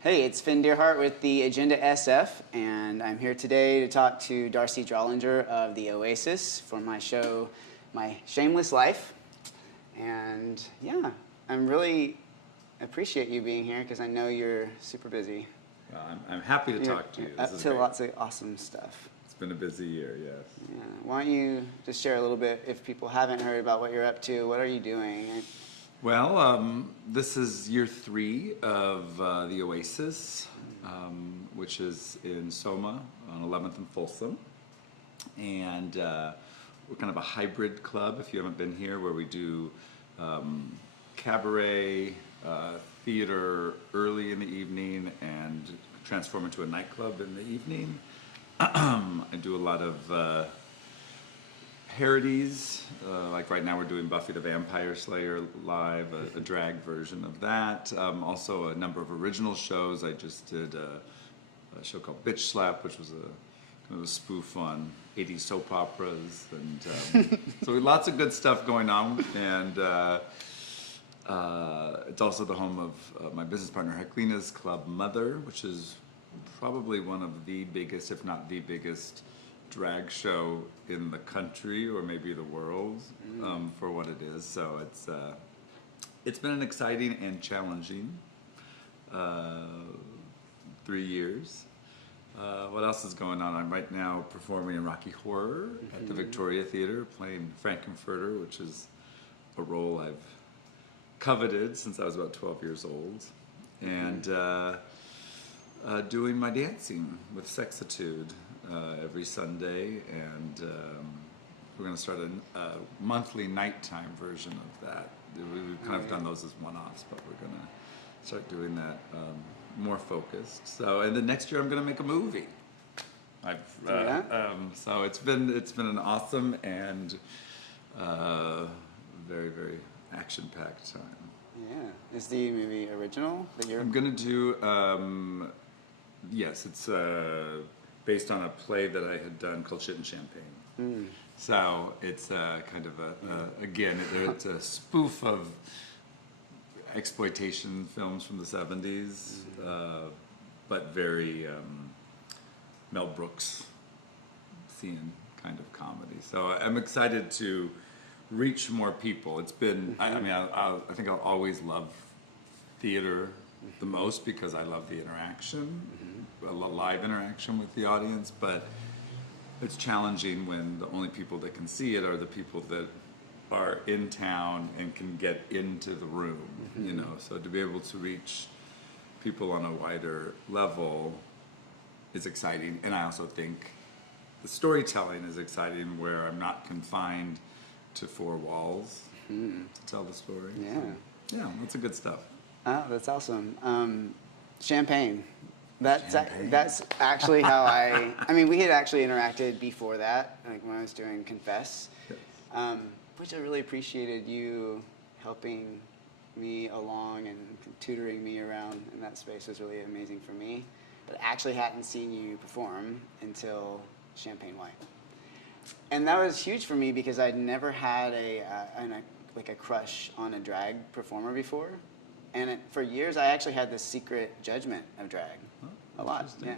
Hey, it's Finn Deerhart with the Agenda SF, and I'm here today to talk to Darcy Drollinger of the Oasis for my show, My Shameless Life. And yeah, I'm really appreciate you being here because I know you're super busy. Well, I'm happy to talk to you. Up to lots of awesome stuff. It's been a busy year, yes. Yeah. Why don't you just share a little bit, if people haven't heard about what you're up to, what are you doing? Well, this is year 3 of the Oasis, which is in Soma on 11th and Folsom. And we're kind of a hybrid club, if you haven't been here, where we do cabaret, theater early in the evening and transform into a nightclub in the evening. I do a lot of parodies, like right now we're doing Buffy the Vampire Slayer live, a drag version of that. Also a number of original shows. I just did a show called Bitch Slap, which was kind of a spoof on 80s soap operas, and so lots of good stuff going on. And it's also the home of my business partner Heklina's club Mother, which is probably one of the biggest, if not the biggest, drag show in the country or maybe the world, for what it is. So it's been an exciting and challenging 3 years. What else is going on? I'm right now performing in Rocky Horror at the Victoria Theater, playing Frankenfurter, which is a role I've coveted since I was about 12 years old, and doing my dancing with Sexitude every Sunday, and we're going to start a monthly nighttime version of that. We've kind of done those as one-offs, but we're going to start doing that more focused. So, and then next year I'm going to make a movie. So it's been an awesome and very, very action-packed time. Yeah. Is the movie original that you're... I'm going to do, yes, it's based on a play that I had done called Shit and Champagne. So it's kind of again, it's a spoof of exploitation films from the 70s, but very Mel Brooks scene kind of comedy. So I'm excited to reach more people. It's been, I think I'll always love theater the most because I love the interaction, live interaction with the audience, but it's challenging when the only people that can see it are the people that are in town and can get into the room, you know. So to be able to reach people on a wider level is exciting, and I also think the storytelling is exciting where I'm not confined to 4 walls to tell the story. Yeah. So, yeah, that's a good stuff. Oh, that's awesome. Champagne. That's actually how I mean, we had actually interacted before that, like when I was doing Confess, which I really appreciated you helping me along and tutoring me around in that space was really amazing for me. But I actually hadn't seen you perform until Champagne White. And that was huge for me because I'd never had a crush on a drag performer before. And for years, I actually had this secret judgment of drag. A lot, yeah.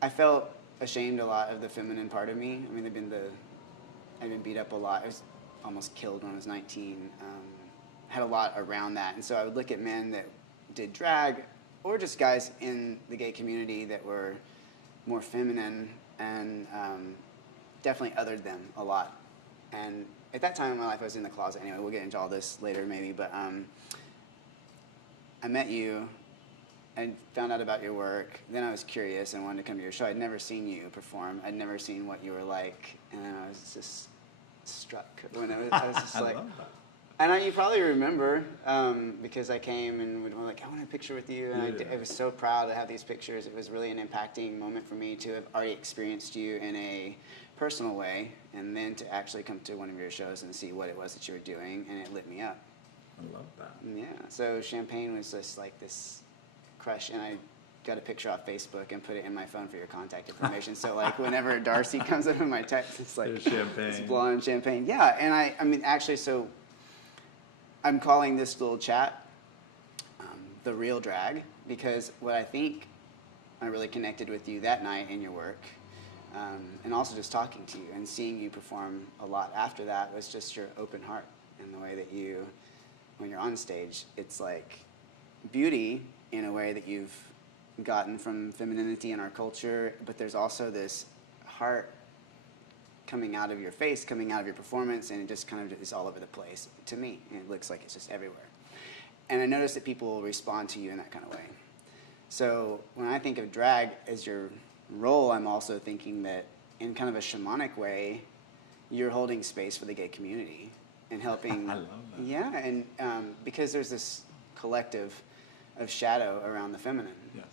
I felt ashamed a lot of the feminine part of me. I mean, I'd been beat up a lot. I was almost killed when I was 19. Had a lot around that. And so I would look at men that did drag, or just guys in the gay community that were more feminine, and definitely othered them a lot. And at that time in my life, I was in the closet anyway. We'll get into all this later maybe, but I met you and found out about your work. Then I was curious and wanted to come to your show. I'd never seen you perform. I'd never seen what you were like. And then I was just struck when I was just like... And you probably remember, because I came and would like, I want a picture with you. And I was so proud to have these pictures. It was really an impacting moment for me to have already experienced you in a personal way, and then to actually come to one of your shows and see what it was that you were doing, and it lit me up. I love that. Yeah, so Champagne was just like this crush, and I got a picture off Facebook and put it in my phone for your contact information. So like whenever Darcy comes up in my text, it's like Champagne. It's blonde Champagne. Yeah, and I mean actually, so I'm calling this little chat the real drag, because what I think I really connected with you that night in your work, and also just talking to you and seeing you perform a lot after that, was just your open heart and the way that you, when you're on stage, it's like beauty in a way that you've gotten from femininity in our culture, but there's also this heart coming out of your face, coming out of your performance, and it just kind of is all over the place to me. And it looks like it's just everywhere. And I notice that people respond to you in that kind of way. So when I think of drag as your role, I'm also thinking that in kind of a shamanic way, you're holding space for the gay community and helping. I love that. Yeah, and because there's this collective of shadow around the feminine. Yes,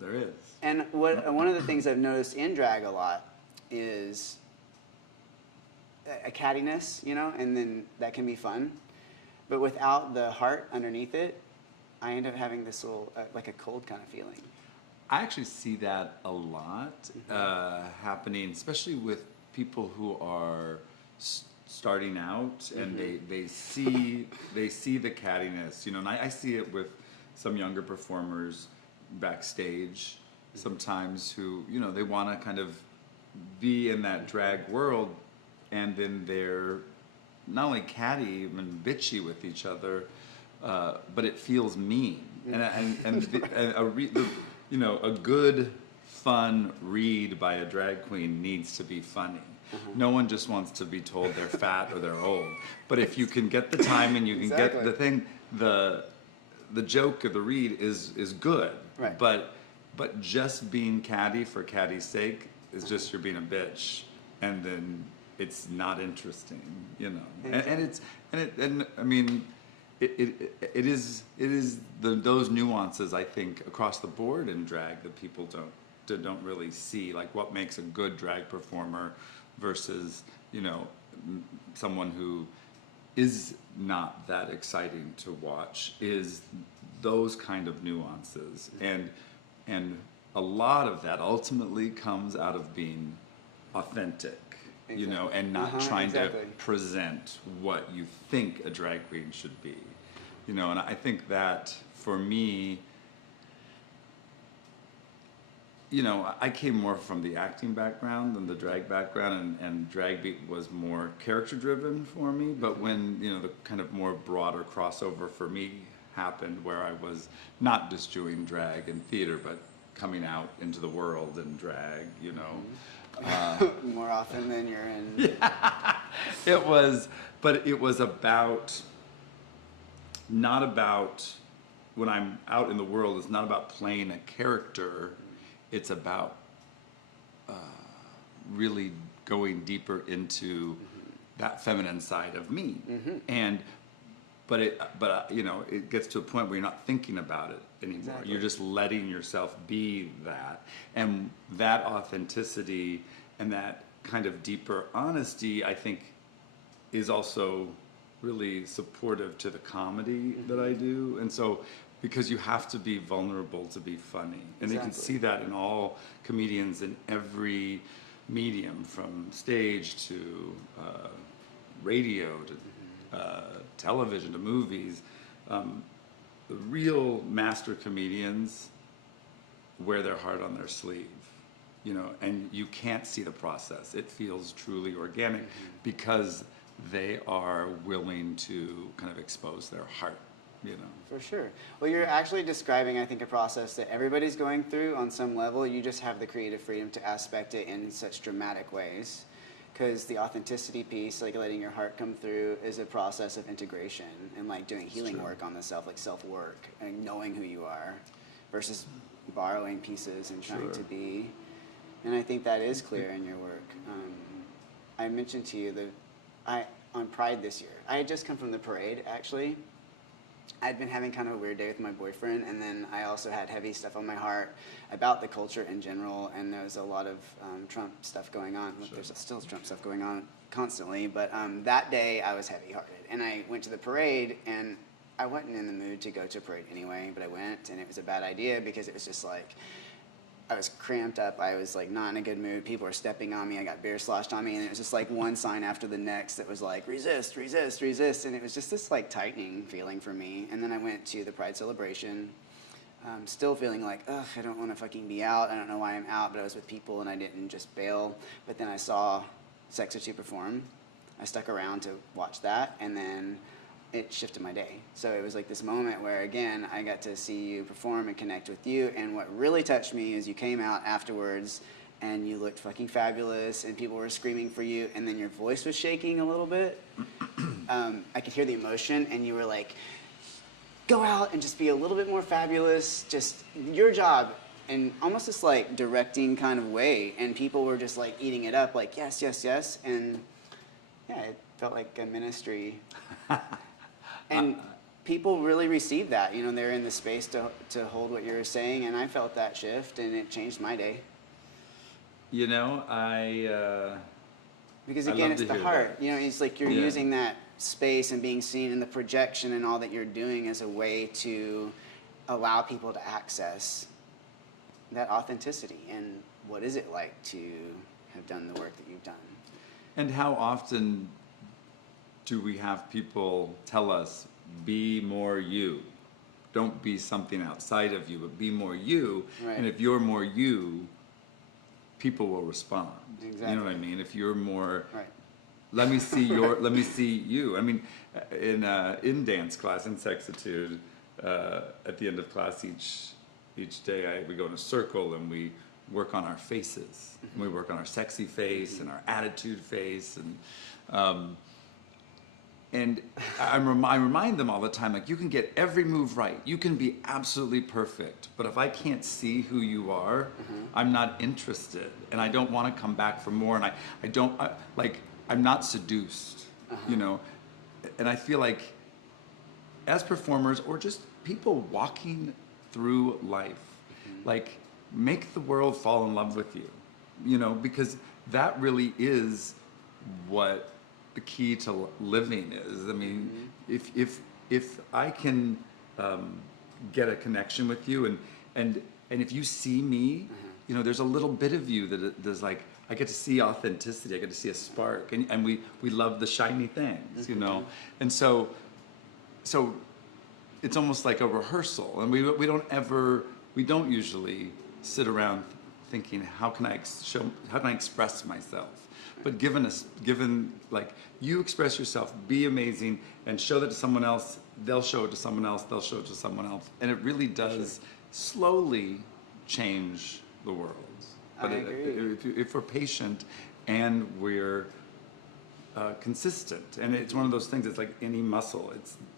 there is. And one of the things I've noticed in drag a lot is a cattiness, you know, and then that can be fun. But without the heart underneath it, I end up having this little, like a cold kind of feeling. I actually see that a lot happening, especially with people who are starting out, and they see the cattiness, you know. And I see it with some younger performers backstage sometimes who, you know, they want to kind of be in that drag world, and then they're not only catty and bitchy with each other, but it feels mean. You know, a good, fun read by a drag queen needs to be funny. No one just wants to be told they're fat or they're old. But if you can get the time and you can get the thing, the joke of the read is good. Right. But just being catty for catty's sake is just you're being a bitch, and then it's not interesting, you know. And I mean, it is those nuances, I think, across the board in drag that people don't really see, like what makes a good drag performer versus, you know, someone who is not that exciting to watch, is those kind of nuances. And a lot of that ultimately comes out of being authentic. Exactly. You know, and not trying to present what you think a drag queen should be. You know, and I think that for me, you know, I came more from the acting background than the drag background, and drag beat was more character driven for me. But when, you know, the kind of more broader crossover for me happened, where I was not just doing drag in theater, but coming out into the world in drag, you know. More often than you're in. Yeah. It was about, not about, when I'm out in the world, it's not about playing a character, it's about really going deeper into that feminine side of me. But you know, it gets to a point where you're not thinking about it anymore. Exactly. You're just letting yourself be that. And that authenticity and that kind of deeper honesty, I think, is also really supportive to the comedy that I do. And so, because you have to be vulnerable to be funny. And you can see that in all comedians in every medium, from stage to radio to television to movies. The real master comedians wear their heart on their sleeve, you know, and you can't see the process. It feels truly organic because they are willing to kind of expose their heart, you know. For sure. Well, you're actually describing, I think, a process that everybody's going through on some level. You just have the creative freedom to aspect it in such dramatic ways. Because the authenticity piece, like letting your heart come through, is a process of integration and like doing healing work on the self, like self-work and knowing who you are versus borrowing pieces and trying to be. And I think that is clear in your work. I mentioned to you that on Pride this year, I had just come from the parade, actually. I'd been having kind of a weird day with my boyfriend, and then I also had heavy stuff on my heart about the culture in general, and there was a lot of Trump stuff going on. Sure. There's still Trump stuff going on constantly, but that day I was heavy-hearted, and I went to the parade, and I wasn't in the mood to go to a parade anyway, but I went, and it was a bad idea because it was just like, I was cramped up. I was like not in a good mood. People were stepping on me. I got beer sloshed on me, and it was just like one sign after the next that was like resist, resist, resist, and it was just this like tightening feeling for me. And then I went to the Pride celebration, still feeling like, ugh, I don't want to fucking be out. I don't know why I'm out, but I was with people and I didn't just bail. But then I saw Sex or Two perform. I stuck around to watch that, and then it shifted my day. So it was like this moment where, again, I got to see you perform and connect with you. And what really touched me is you came out afterwards and you looked fucking fabulous and people were screaming for you, and then your voice was shaking a little bit. I could hear the emotion, and you were like, go out and just be a little bit more fabulous, just your job, in almost this like directing kind of way. And people were just like eating it up, like, yes, yes, yes. And yeah, it felt like a ministry. And people really received that. You know, they're in the space to hold what you're saying, and I felt that shift, and it changed my day. You know, Because I again, love it's to the hear heart. that. You know, it's like you're Yeah. using that space and being seen in the projection and all that you're doing as a way to allow people to access that authenticity. And what is it like to have done the work that you've done? And how often do we have people tell us, be more you? Don't be something outside of you, but be more you. Right. And if you're more you, people will respond. Exactly. You know what I mean? If you're more, Right. let me see your, let me see you. I mean, in dance class, in Sexitude, at the end of class each day, we go in a circle and we work on our faces. And we work on our sexy face and our attitude face, and I remind them all the time, like, you can get every move right. You can be absolutely perfect. But if I can't see who you are, I'm not interested. And I don't want to come back for more. And I'm not seduced, you know. And I feel like as performers or just people walking through life, like, make the world fall in love with you, you know, because that really is what the key to living is. I mean, if I can get a connection with you, and if you see me, you know, there's a little bit of you that there's like, I get to see authenticity. I get to see a spark, and we love the shiny things, you know, and so it's almost like a rehearsal, and we don't usually sit around thinking, how can I express myself? But given like, you express yourself, be amazing, and show that to someone else, they'll show it to someone else, they'll show it to someone else, and it really does slowly change the world. But I agree. if we're patient and we're consistent, and it's one of those things. It's like any muscle.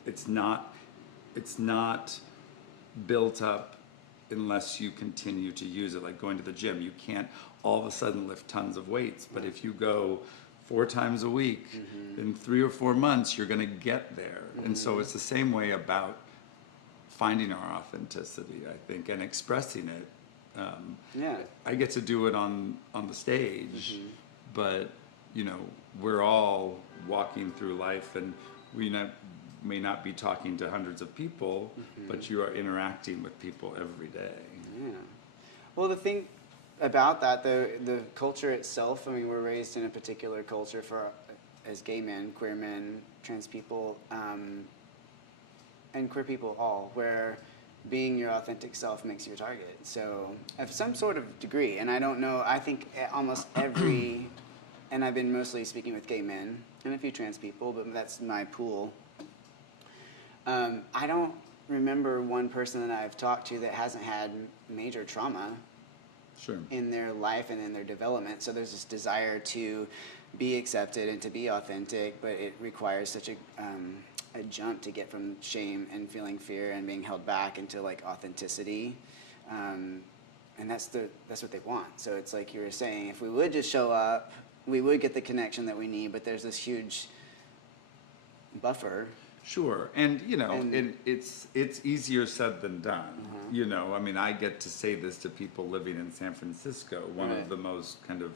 It's not built up unless you continue to use it. Like going to the gym, you can't all of a sudden lift tons of weights. But if you go 4 times a week, in 3 or 4 months, you're going to get there. And so it's the same way about finding our authenticity, I think, and expressing it. Yeah. I get to do it on the stage, but you know, we're all walking through life, and we may not be talking to hundreds of people, but you are interacting with people every day. Yeah. Well, the thing about that, the culture itself, I mean, we're raised in a particular culture as gay men, queer men, trans people, and queer people all, where being your authentic self makes you a target. So, of some sort of degree, and I don't know, I think almost every, and I've been mostly speaking with gay men and a few trans people, but that's my pool. I don't remember one person that I've talked to that hasn't had major trauma in their life and in their development. So there's this desire to be accepted and to be authentic, but it requires such a jump to get from shame and feeling fear and being held back into like authenticity. And that's what they want. So it's like you were saying, if we would just show up, we would get the connection that we need, but there's this huge buffer. Sure, and you know, it's easier said than done. You know, I mean, I get to say this to people living in San Francisco, one of the most kind of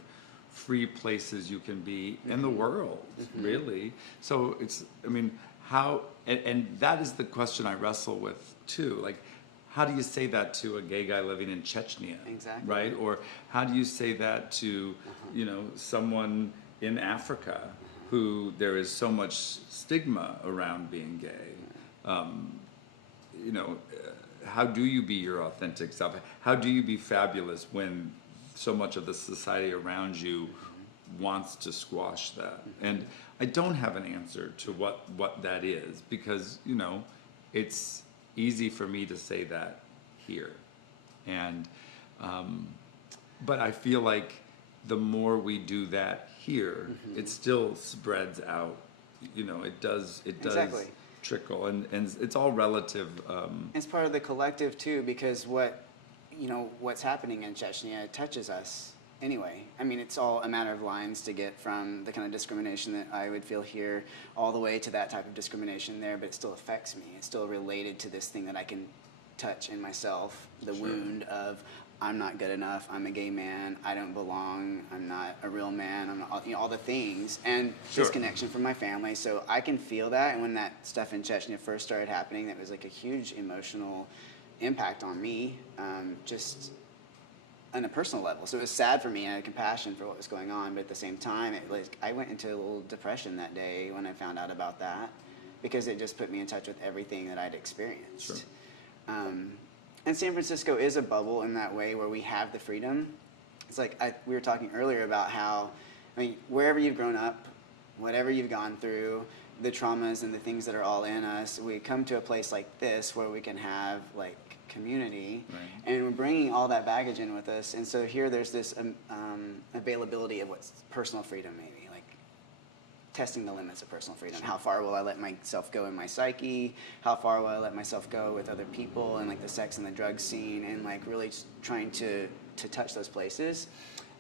free places you can be in the world, really. So it's, I mean, how, and that is the question I wrestle with too. Like, how do you say that to a gay guy living in Chechnya? Exactly. Right? Or how do you say that to, you know, someone in Africa who there is so much stigma around being gay? You know, how do you be your authentic self? How do you be fabulous when so much of the society around you wants to squash that? And I don't have an answer to what that is, because, you know, it's easy for me to say that here. And, but I feel like the more we do that here, it still spreads out. You know, it does Exactly. trickle, and it's all relative. It's part of the collective too, because what's happening in Chechnya touches us anyway. I mean, it's all a matter of lines to get from the kind of discrimination that I would feel here all the way to that type of discrimination there, but it still affects me. It's still related to this thing that I can touch in myself, the wound of I'm not good enough, I'm a gay man, I don't belong, I'm not a real man, I'm not, all the things, and disconnection from my family. So I can feel that, and when that stuff in Chechnya first started happening, that was like a huge emotional impact on me, just on a personal level. So it was sad for me, and I had compassion for what was going on, but at the same time, I went into a little depression that day when I found out about that, because it just put me in touch with everything that I'd experienced. Sure. And San Francisco is a bubble in that way, where we have the freedom. It's like we were talking earlier about how, I mean, wherever you've grown up, whatever you've gone through, the traumas and the things that are all in us, we come to a place like this where we can have like community, and we're bringing all that baggage in with us. And so here there's this availability of what's personal freedom, maybe, like testing the limits of personal freedom. How far will I let myself go in my psyche? How far will I let myself go with other people and like the sex and the drug scene, and like really just trying to touch those places.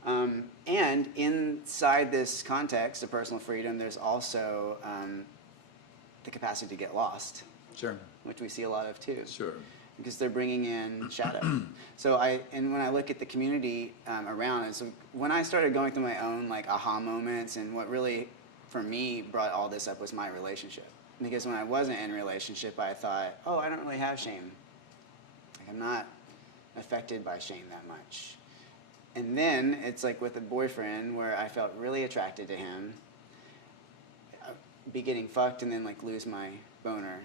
And inside this context of personal freedom, there's also the capacity to get lost. Sure. Which we see a lot of too. Sure. Because they're bringing in shadow. So when I look at the community around, and so when I started going through my own like aha moments, and what really for me brought all this up was my relationship. Because when I wasn't in a relationship, I thought, oh, I don't really have shame. Like, I'm not affected by shame that much. And then it's like with a boyfriend where I felt really attracted to him, be getting fucked and then like lose my boner.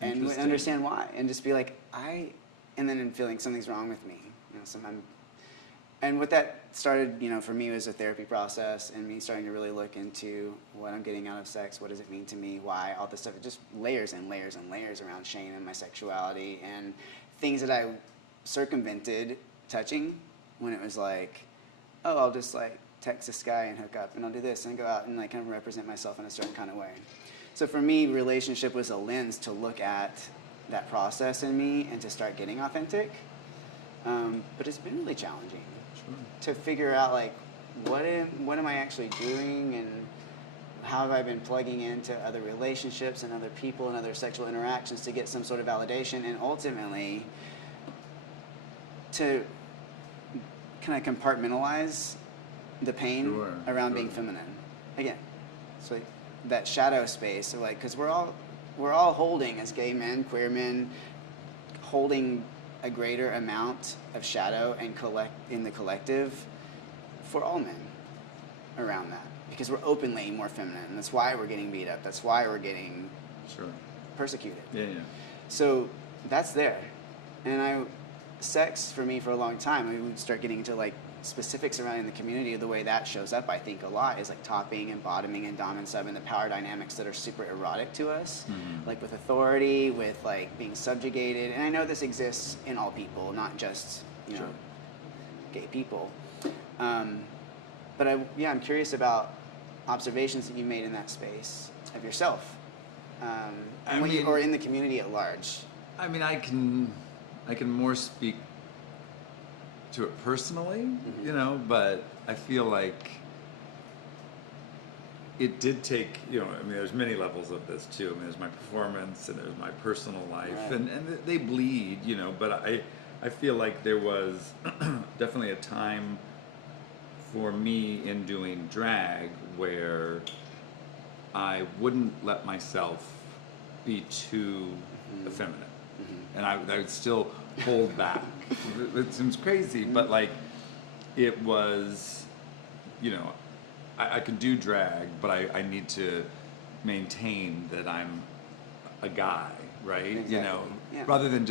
And understand why, and just be like, and then feeling something's wrong with me. You know, and what that started, you know, for me was a therapy process, and me starting to really look into what I'm getting out of sex, what does it mean to me, why, all this stuff. It just layers and layers and layers around shame and my sexuality, and things that I circumvented touching when it was like, oh, I'll just like text this guy and hook up, and I'll do this and go out and like kind of represent myself in a certain kind of way. So for me, relationship was a lens to look at that process in me and to start getting authentic. But it's been really challenging to figure out like what am I actually doing, and how have I been plugging into other relationships and other people and other sexual interactions to get some sort of validation, and ultimately to kind of compartmentalize the pain around being feminine. Again, so that shadow space, so like, because we're all holding, as gay men, queer men, holding a greater amount of shadow and in the collective for all men around that, because we're openly more feminine, and that's why we're getting beat up, that's why we're getting persecuted. So that's there. And sex for me for a long time, we would start getting into like specifics surrounding the community. The way that shows up, I think, a lot is like topping and bottoming and dom and sub, and the power dynamics that are super erotic to us, like with authority, with like being subjugated. And I know this exists in all people, not just gay people. But I'm curious about observations that you made in that space of yourself, or in the community at large. I mean, I can more speak to it personally, you know, but I feel like it did take, you know, I mean, there's many levels of this too. I mean, there's my performance and there's my personal life, and they bleed, you know, but I feel like there was definitely a time for me in doing drag where I wouldn't let myself be too effeminate. And I would still hold back. It seems crazy, but like it was, you know, I can do drag, but I need to maintain that I'm a guy, right? Exactly. You know, Yeah. rather than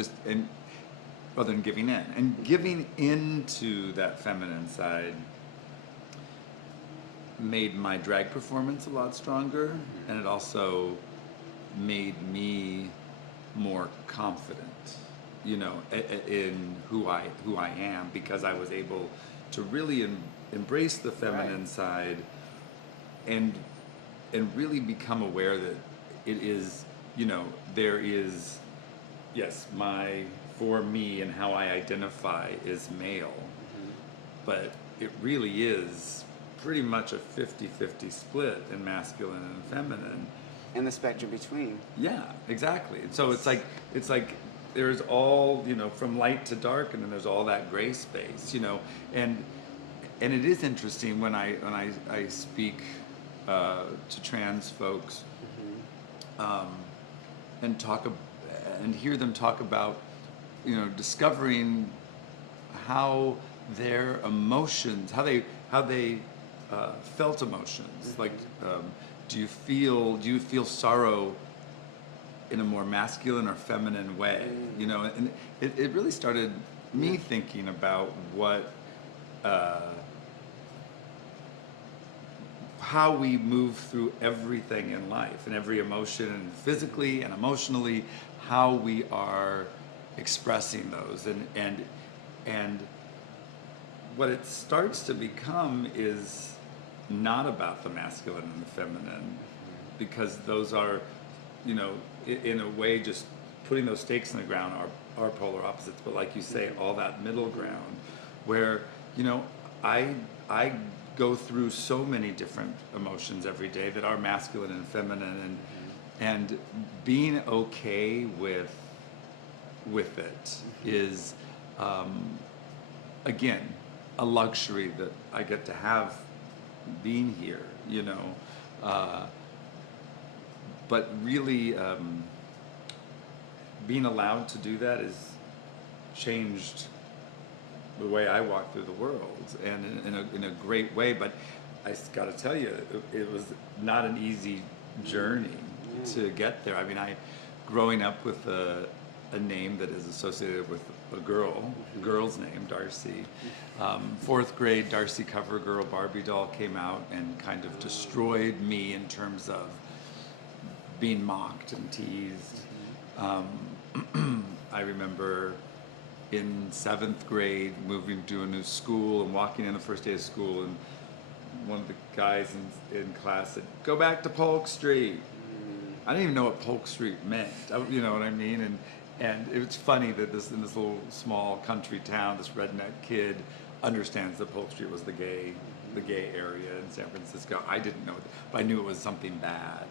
giving in. And giving into that feminine side made my drag performance a lot stronger, and it also made me more confident, you know, in who I am, because I was able to really embrace the feminine side and really become aware that it is, you know, there is, yes, for me and how I identify is male, but it really is pretty much a 50-50 split in masculine and feminine. And the spectrum between. Yeah, exactly. And so it's like there's all, you know, from light to dark, and then there's all that gray space, you know, and it is interesting when I speak to trans folks, and hear them talk about, you know, discovering how their emotions, how they felt emotions. Like, do you feel sorrow in a more masculine or feminine way? You know, and it really started me thinking about what how we move through everything in life, and every emotion, and physically and emotionally, how we are expressing those, and what it starts to become is not about the masculine and the feminine, because those are, you know, in a way, just putting those stakes in the ground are polar opposites. But like you say, all that middle ground, where, you know, I go through so many different emotions every day that are masculine and feminine, and being okay with it is, again, a luxury that I get to have being here, you know. But really, being allowed to do that has changed the way I walk through the world, and in a great way. But I got to tell you, it was not an easy journey to get there. I mean, growing up with a name that is associated with a girl's name, Darcy. Fourth grade, Darcy CoverGirl Barbie doll came out and kind of destroyed me in terms of being mocked and teased. I remember in 7th grade moving to a new school and walking in the first day of school, and one of the guys in class said, "Go back to Polk Street." I didn't even know what Polk Street meant, you know what I mean? And it was funny that in this little small country town, this redneck kid understands that Polk Street was the gay area in San Francisco. I didn't know, but I knew it was something bad,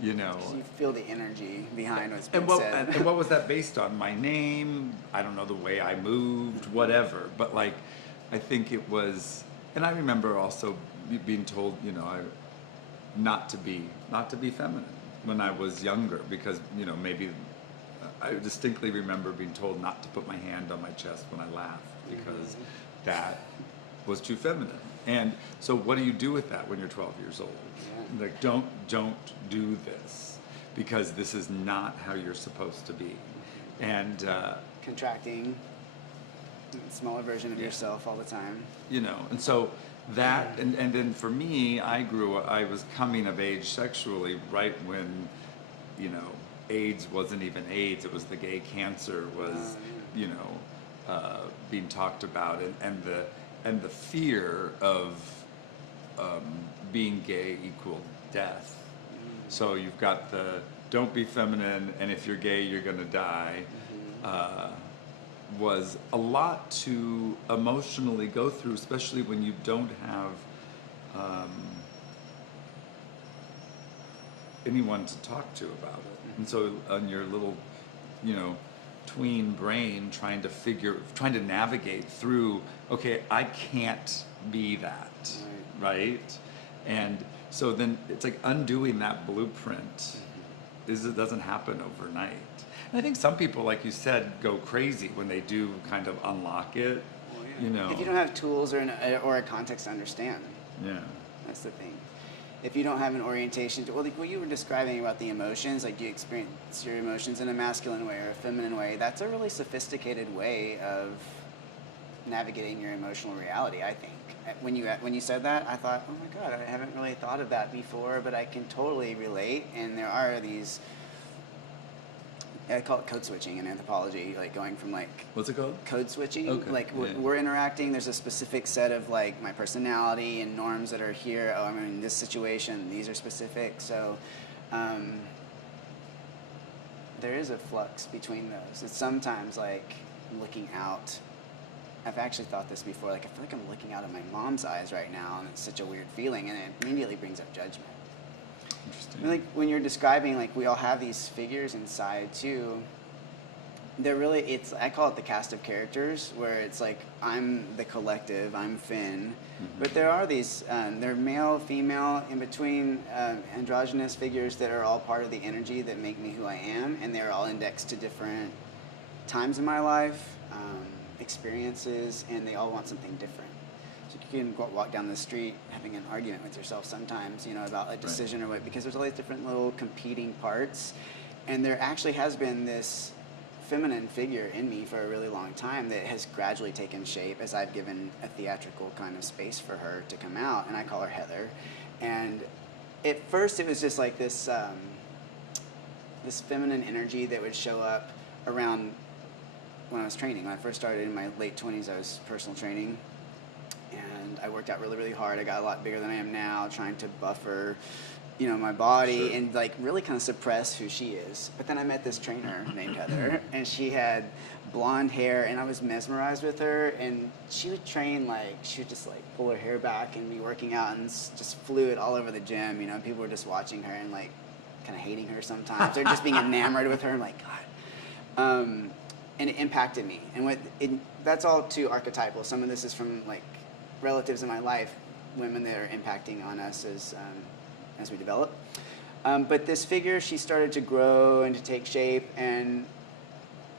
you know. You feel the energy behind what's being said. And what was that based on? My name? I don't know, the way I moved, whatever. But like, I think it was, and I remember also being told, you know, not to be feminine when I was younger, because, you know, maybe I distinctly remember being told not to put my hand on my chest when I laughed, because that was too feminine. And so what do you do with that when you're 12 years old? Yeah. Like, don't do this, because this is not how you're supposed to be. And contracting, smaller version of yourself all the time. You know, and so that, and then for me, I was coming of age sexually right when, you know, AIDS wasn't even AIDS, it was the gay cancer was, you know, being talked about, and the fear of being gay equaled death. So you've got the don't be feminine, and if you're gay, you're gonna die. Was a lot to emotionally go through, especially when you don't have anyone to talk to about it. And so on your little, you know, tween brain, trying to navigate through, okay, I can't be that, right? And so then it's like undoing that blueprint it doesn't happen overnight. And I think some people, like you said, go crazy when they do kind of unlock it, you know. If you don't have tools or a context to understand. Yeah. That's the thing. if you don't have an orientation to, well, like what you were describing about the emotions, like do you experience your emotions in a masculine way or a feminine way? That's a really sophisticated way of navigating your emotional reality, I think. When you said that, I thought, oh my God, I haven't really thought of that before, but I can totally relate. And there are these, I call it code switching in anthropology, like going from like, what's it called? code switching. Okay. Like we're interacting. There's a specific set of like my personality and norms that are here. Oh, I'm in this situation. These are specific. So there is a flux between those. It's sometimes like looking out. I've actually thought this before. Like I feel like I'm looking out of my mom's eyes right now, and it's such a weird feeling, and it immediately brings up judgment. Interesting. Like when you're describing, like we all have these figures inside too. They're really, it's, I call it the cast of characters, where it's like I'm the collective, I'm Finn, but there are these, they're male, female, in between androgynous figures that are all part of the energy that make me who I am, and they're all indexed to different times in my life, experiences, and they all want something different. So you can walk down the street having an argument with yourself sometimes, you know, about a decision or what, because there's all these different little competing parts, and there actually has been this feminine figure in me for a really long time that has gradually taken shape as I've given a theatrical kind of space for her to come out, and I call her Heather. And at first it was just like this this feminine energy that would show up around when I was training. When I first started in my late 20s, I was personal training, and I worked out really, really hard. I got a lot bigger than I am now, trying to buffer, you know, my body and like really kind of suppress who she is. But then I met this trainer named Heather, and she had blonde hair, and I was mesmerized with her. And she would train like, she would just like pull her hair back and be working out and just fluid all over the gym. You know, people were just watching her and like kind of hating her sometimes, or just being enamored with her. I'm like, God. And it impacted me. And that's all too archetypal. Some of this is from like relatives in my life, women that are impacting on us as we develop. But this figure, she started to grow and to take shape, and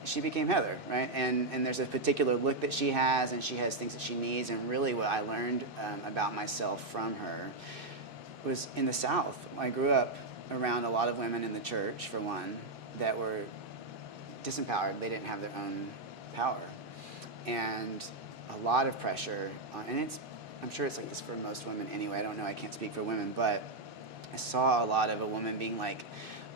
she became Heather, right? And there's a particular look that she has, and she has things that she needs. And really what I learned about myself from her was in the South. I grew up around a lot of women in the church, for one, that were disempowered. They didn't have their own power. And a lot of pressure on, and I'm sure it's like this for most women anyway. I don't know, I can't speak for women, but I saw a lot of a woman being like,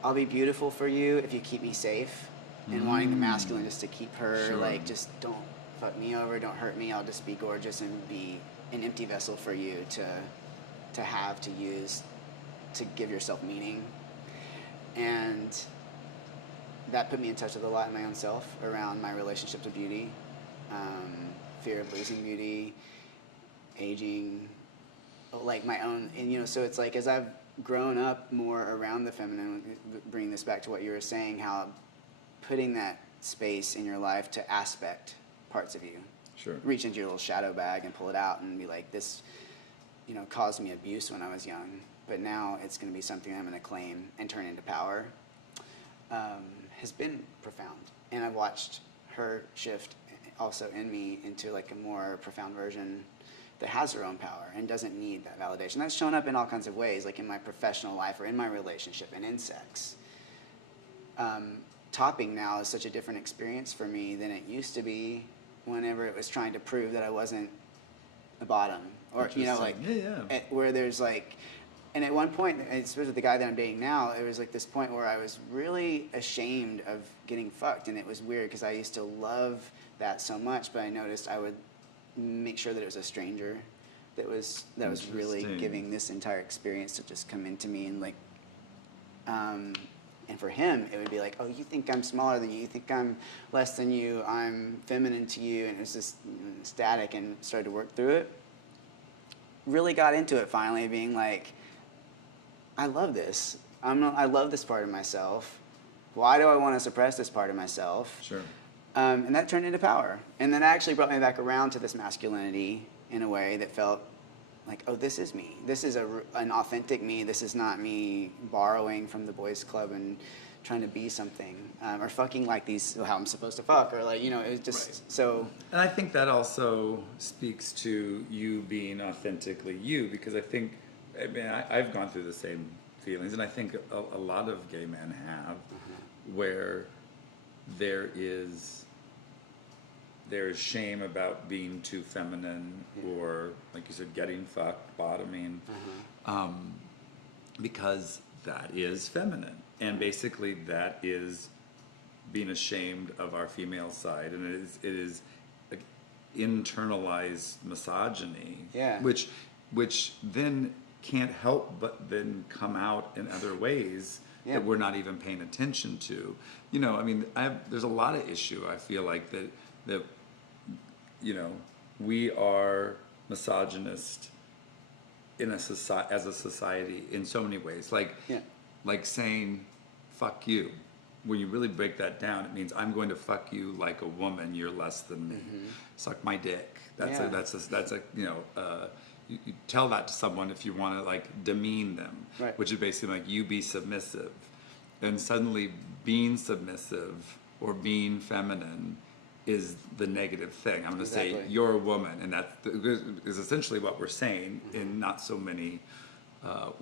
I'll be beautiful for you if you keep me safe, and wanting the masculine just to keep her, like, just don't fuck me over, don't hurt me, I'll just be gorgeous and be an empty vessel for you to have, to use, to give yourself meaning. And that put me in touch with a lot in my own self around my relationship to beauty, fear of losing beauty, aging, like my own, and you know, so it's like as I've grown up more around the feminine, bringing this back to what you were saying, how putting that space in your life to aspect parts of you. Sure. Reach into your little shadow bag and pull it out and be like, this, you know, caused me abuse when I was young, but now it's going to be something I'm going to claim and turn into power. Has been profound, and I've watched her shift also in me into like a more profound version that has her own power and doesn't need that validation. That's shown up in all kinds of ways, like in my professional life or in my relationship and in sex. Topping now is such a different experience for me than it used to be whenever it was trying to prove that I wasn't the bottom, or you know, like where there's like. And at one point, especially with the guy that I'm dating now, it was like this point where I was really ashamed of getting fucked. And it was weird because I used to love that so much, but I noticed I would make sure that it was a stranger that was really giving this entire experience to just come into me. And like, and for him, it would be like, oh, you think I'm smaller than you think I'm less than you, I'm feminine to you. And it was just static, and started to work through it. Really got into it finally, being like, I love this. I love this part of myself. Why do I want to suppress this part of myself? Sure. And that turned into power. And then that actually brought me back around to this masculinity in a way that felt like, oh, this is me. This is an authentic me. This is not me borrowing from the boys club and trying to be something, or fucking like these, how I'm supposed to fuck, or like, you know, it's just so. And I think that also speaks to you being authentically you, because I think I mean, I've gone through the same feelings, and I think a lot of gay men have, where there is shame about being too feminine, or like you said, getting fucked, bottoming, because that is feminine, and basically that is being ashamed of our female side, and it is like internalized misogyny, Yeah. which then can't help but then come out in other ways that we're not even paying attention to. You know, I mean, there's a lot of issue. I feel like that you know, we are misogynist in as a society in so many ways. Like saying "fuck you." When you really break that down, it means I'm going to fuck you like a woman. You're less than me. Suck my dick. That's a you know. You tell that to someone if you want to like demean them, right. Which is basically like you be submissive, and suddenly being submissive or being feminine is the negative thing. I'm going to say you're a woman, and that is essentially what we're saying in not so many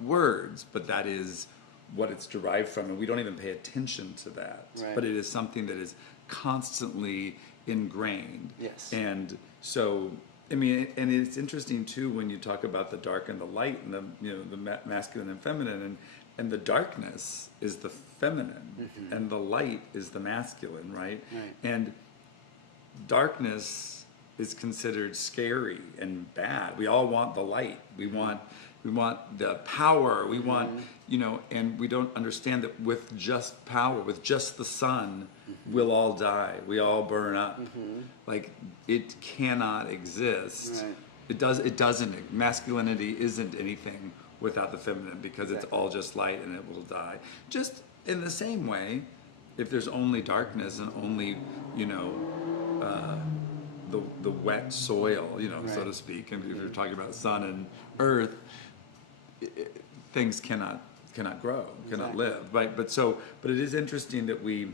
words, but that is what it's derived from, and we don't even pay attention to that. Right. But it is something that is constantly ingrained. Yes. And so, I mean, and it's interesting too when you talk about the dark and the light, and the masculine and feminine, and the darkness is the feminine, and the light is the masculine, right? And darkness is considered scary and bad. We all want the light. We want the power. We want, you know, and we don't understand that with just power, with just the sun, we'll all die. We all burn up. Like, it cannot exist. Right. It doesn't. Masculinity isn't anything without the feminine, because it's all just light and it will die. Just in the same way, if there's only darkness and only, you know, the wet soil, you know, so to speak, and if you're talking about sun and earth, things cannot grow, cannot live, right? But it is interesting that we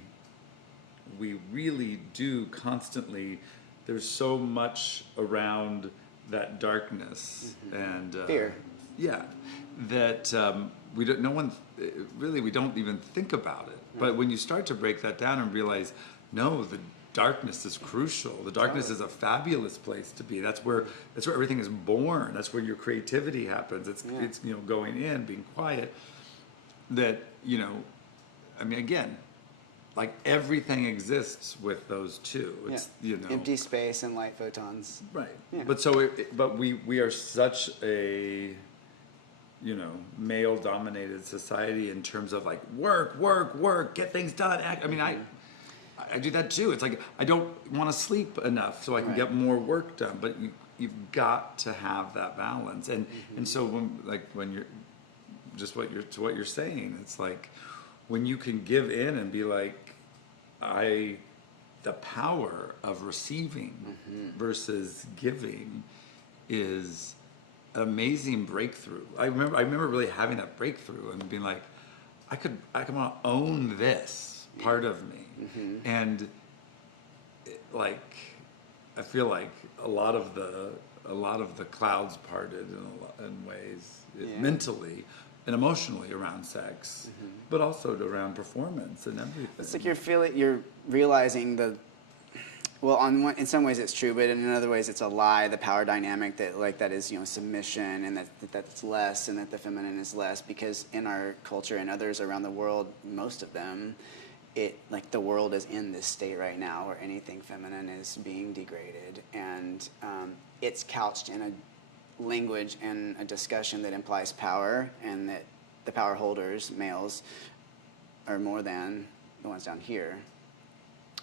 really do constantly. There's so much around that darkness and fear. Yeah, that we don't. No one really. We don't even think about it. But when you start to break that down and realize, no, the darkness is crucial. The darkness is a fabulous place to be. That's where everything is born. That's where your creativity happens. It's you know, going in, being quiet. That, you know, I mean, again, like everything exists with those two. It's you know, empty space and light photons. Right. Yeah. But we are such a, you know, male-dominated society in terms of like work, get things done. I mean, I do that too. It's like I don't want to sleep enough so I can get more work done. But you've got to have that balance. And so when you're just what you're saying, it's like when you can give in and be like, the power of receiving versus giving is an amazing breakthrough. I remember really having that breakthrough and being like, I want to own this part of me. And like, I feel like a lot of the clouds parted in ways, mentally and emotionally around sex, but also around performance and everything. It's like you're realizing in some ways it's true, but in other ways it's a lie. The power dynamic that is, you know, submission, and that's less, and that the feminine is less, because in our culture and others around the world, most of them, the world is in this state right now where anything feminine is being degraded, and it's couched in a language and a discussion that implies power, and that the power holders, males, are more than the ones down here,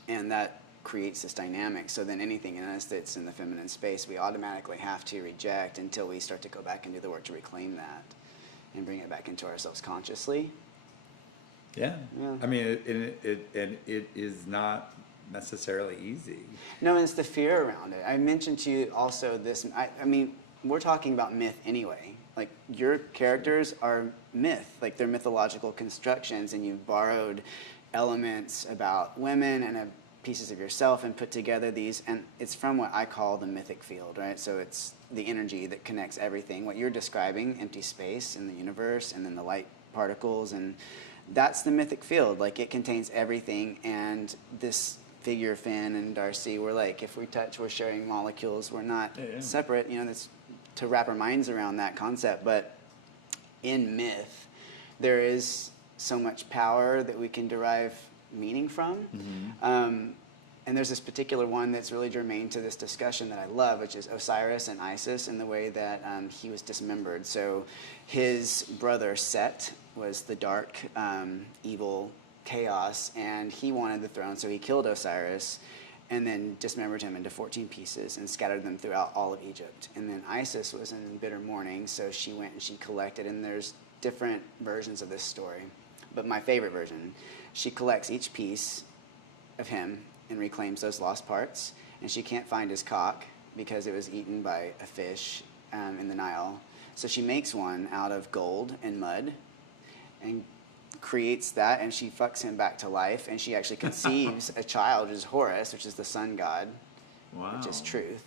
and that creates this dynamic. So then anything in us that's in the feminine space, we automatically have to reject until we start to go back and do the work to reclaim that and bring it back into ourselves consciously. Yeah. I mean, it is not necessarily easy. No, and it's the fear around it. I mentioned to you also this. I mean, we're talking about myth anyway. Like, your characters are myth. Like, they're mythological constructions, and you've borrowed elements about women and pieces of yourself and put together these, and it's from what I call the mythic field, right? So it's the energy that connects everything. What you're describing, empty space in the universe, and then the light particles, and that's the mythic field. Like, it contains everything, and this figure, Finn and Darcy, we're like, if we touch, we're sharing molecules. We're not separate, you know, that's to wrap our minds around that concept. But in myth, there is so much power that we can derive meaning from. And there's this particular one that's really germane to this discussion that I love, which is Osiris and Isis and the way that he was dismembered. So his brother Set was the dark, evil chaos, and he wanted the throne, so he killed Osiris and then dismembered him into 14 pieces and scattered them throughout all of Egypt. And then Isis was in bitter mourning, so she went and she collected, and there's different versions of this story. But my favorite version, she collects each piece of him and reclaims those lost parts, and she can't find his cock because it was eaten by a fish in the Nile. So she makes one out of gold and mud and creates that, and she fucks him back to life, and she actually conceives a child, which is Horus, which is the sun god, which is truth.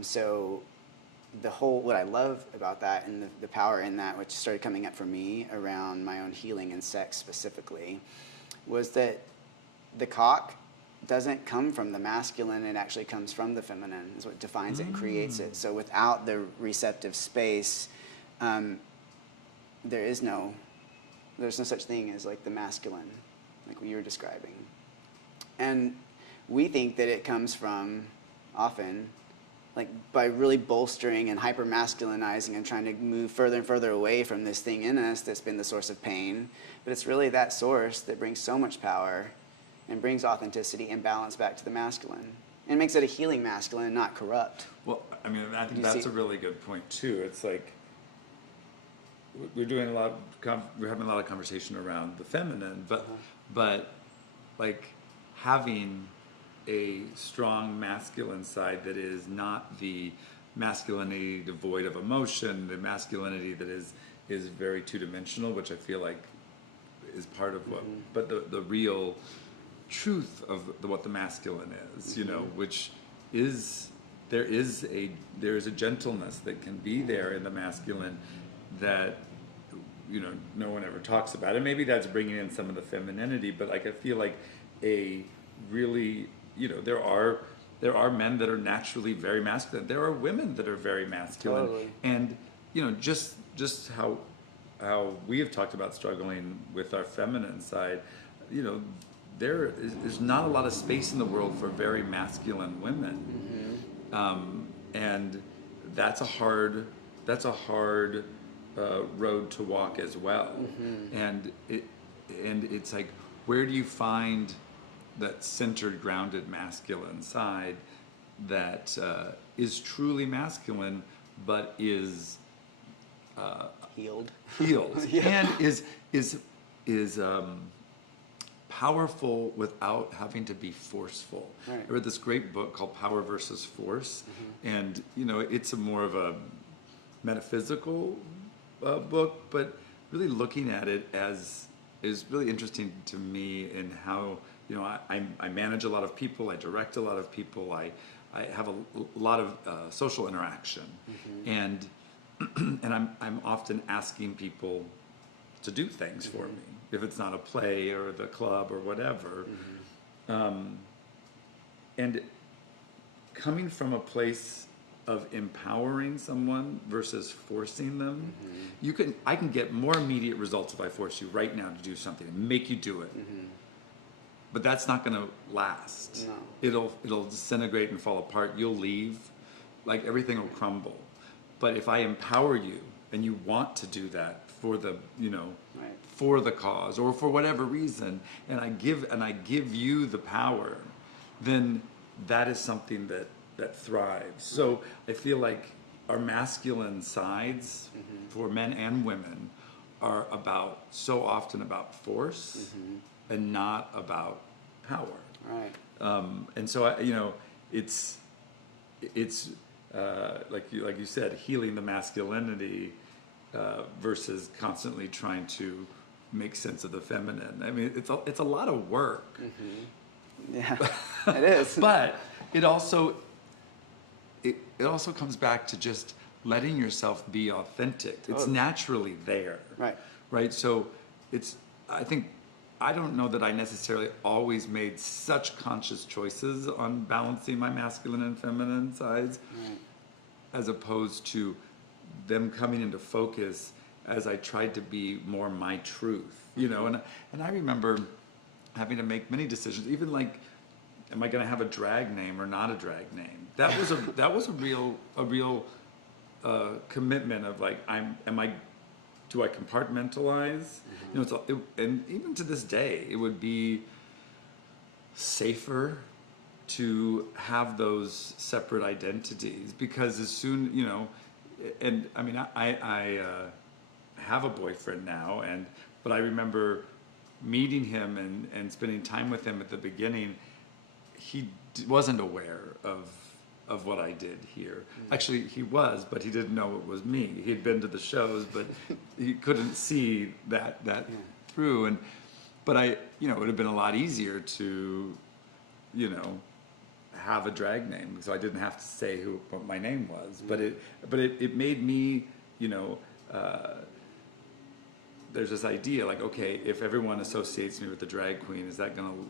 So the whole, what I love about that and the power in that, which started coming up for me around my own healing and sex specifically, was that the cock doesn't come from the masculine, it actually comes from the feminine, is what defines it and creates it. So without the receptive space, there's no such thing as like the masculine, like what you were describing. And we think that it comes from, often, like by really bolstering and hyper-masculinizing and trying to move further and further away from this thing in us that's been the source of pain. But it's really that source that brings so much power and brings authenticity and balance back to the masculine. And makes it a healing masculine, not corrupt. Well, I mean, I think that's a really good point too. It's like we're having a lot of conversation around the feminine, but like having a strong masculine side that is not the masculinity devoid of emotion, the masculinity that is very two-dimensional, which I feel like is part of what, but the real truth of what the masculine is, you know, which is there is a gentleness that can be there in the masculine that, you know, no one ever talks about. And maybe that's bringing in some of the femininity, but like I feel like a really, you know, there are men that are naturally very masculine. There are women that are very masculine. Totally. And, you know, just how we have talked about struggling with our feminine side, you know, there's not a lot of space in the world for very masculine women. And that's a hard road to walk as well. And it's like, where do you find that centered, grounded, masculine side that is truly masculine, but is Healed. And is powerful without having to be forceful. Right. I read this great book called Power versus Force, and you know, it's more of a metaphysical book, but really looking at it as is really interesting to me in how, you know, I manage a lot of people, I direct a lot of people, I have a lot of social interaction, and I'm often asking people to do things for me, if it's not a play or the club or whatever. And coming from a place of empowering someone versus forcing them, I can get more immediate results if I force you right now to do something and make you do it. But that's not going to last. No. It'll disintegrate and fall apart. You'll leave, like everything will crumble. But if I empower you and you want to do that for the, you know, for the cause or for whatever reason, and I give you the power, then that is something that thrives. So I feel like our masculine sides for men and women are so often about force and not about power. Right. And so you know, it's like you said, healing the masculinity versus constantly trying to make sense of the feminine. I mean, it's a lot of work. Yeah, it is. But it also it also comes back to just letting yourself be authentic. It's Totally. naturally there. Right. Right? So it's I think I don't know that I necessarily always made such conscious choices on balancing my masculine and feminine sides, Right. as opposed to them coming into focus as I tried to be more my truth, you know. And I remember having to make many decisions, even like, am I going to have a drag name or not a drag name? That was a real commitment of like, do I compartmentalize? You know, and even to this day, it would be safer to have those separate identities, because as soon, you know, and I mean, I have a boyfriend now, but I remember meeting him and spending time with him at the beginning. He wasn't aware of what I did here. Actually, he was, but he didn't know it was me. He'd been to the shows, but he couldn't see that through. But you know, it would have been a lot easier to, you know, have a drag name, so I didn't have to say what my name was. But it made me, you know, there's this idea like, okay, if everyone associates me with the drag queen, is that going to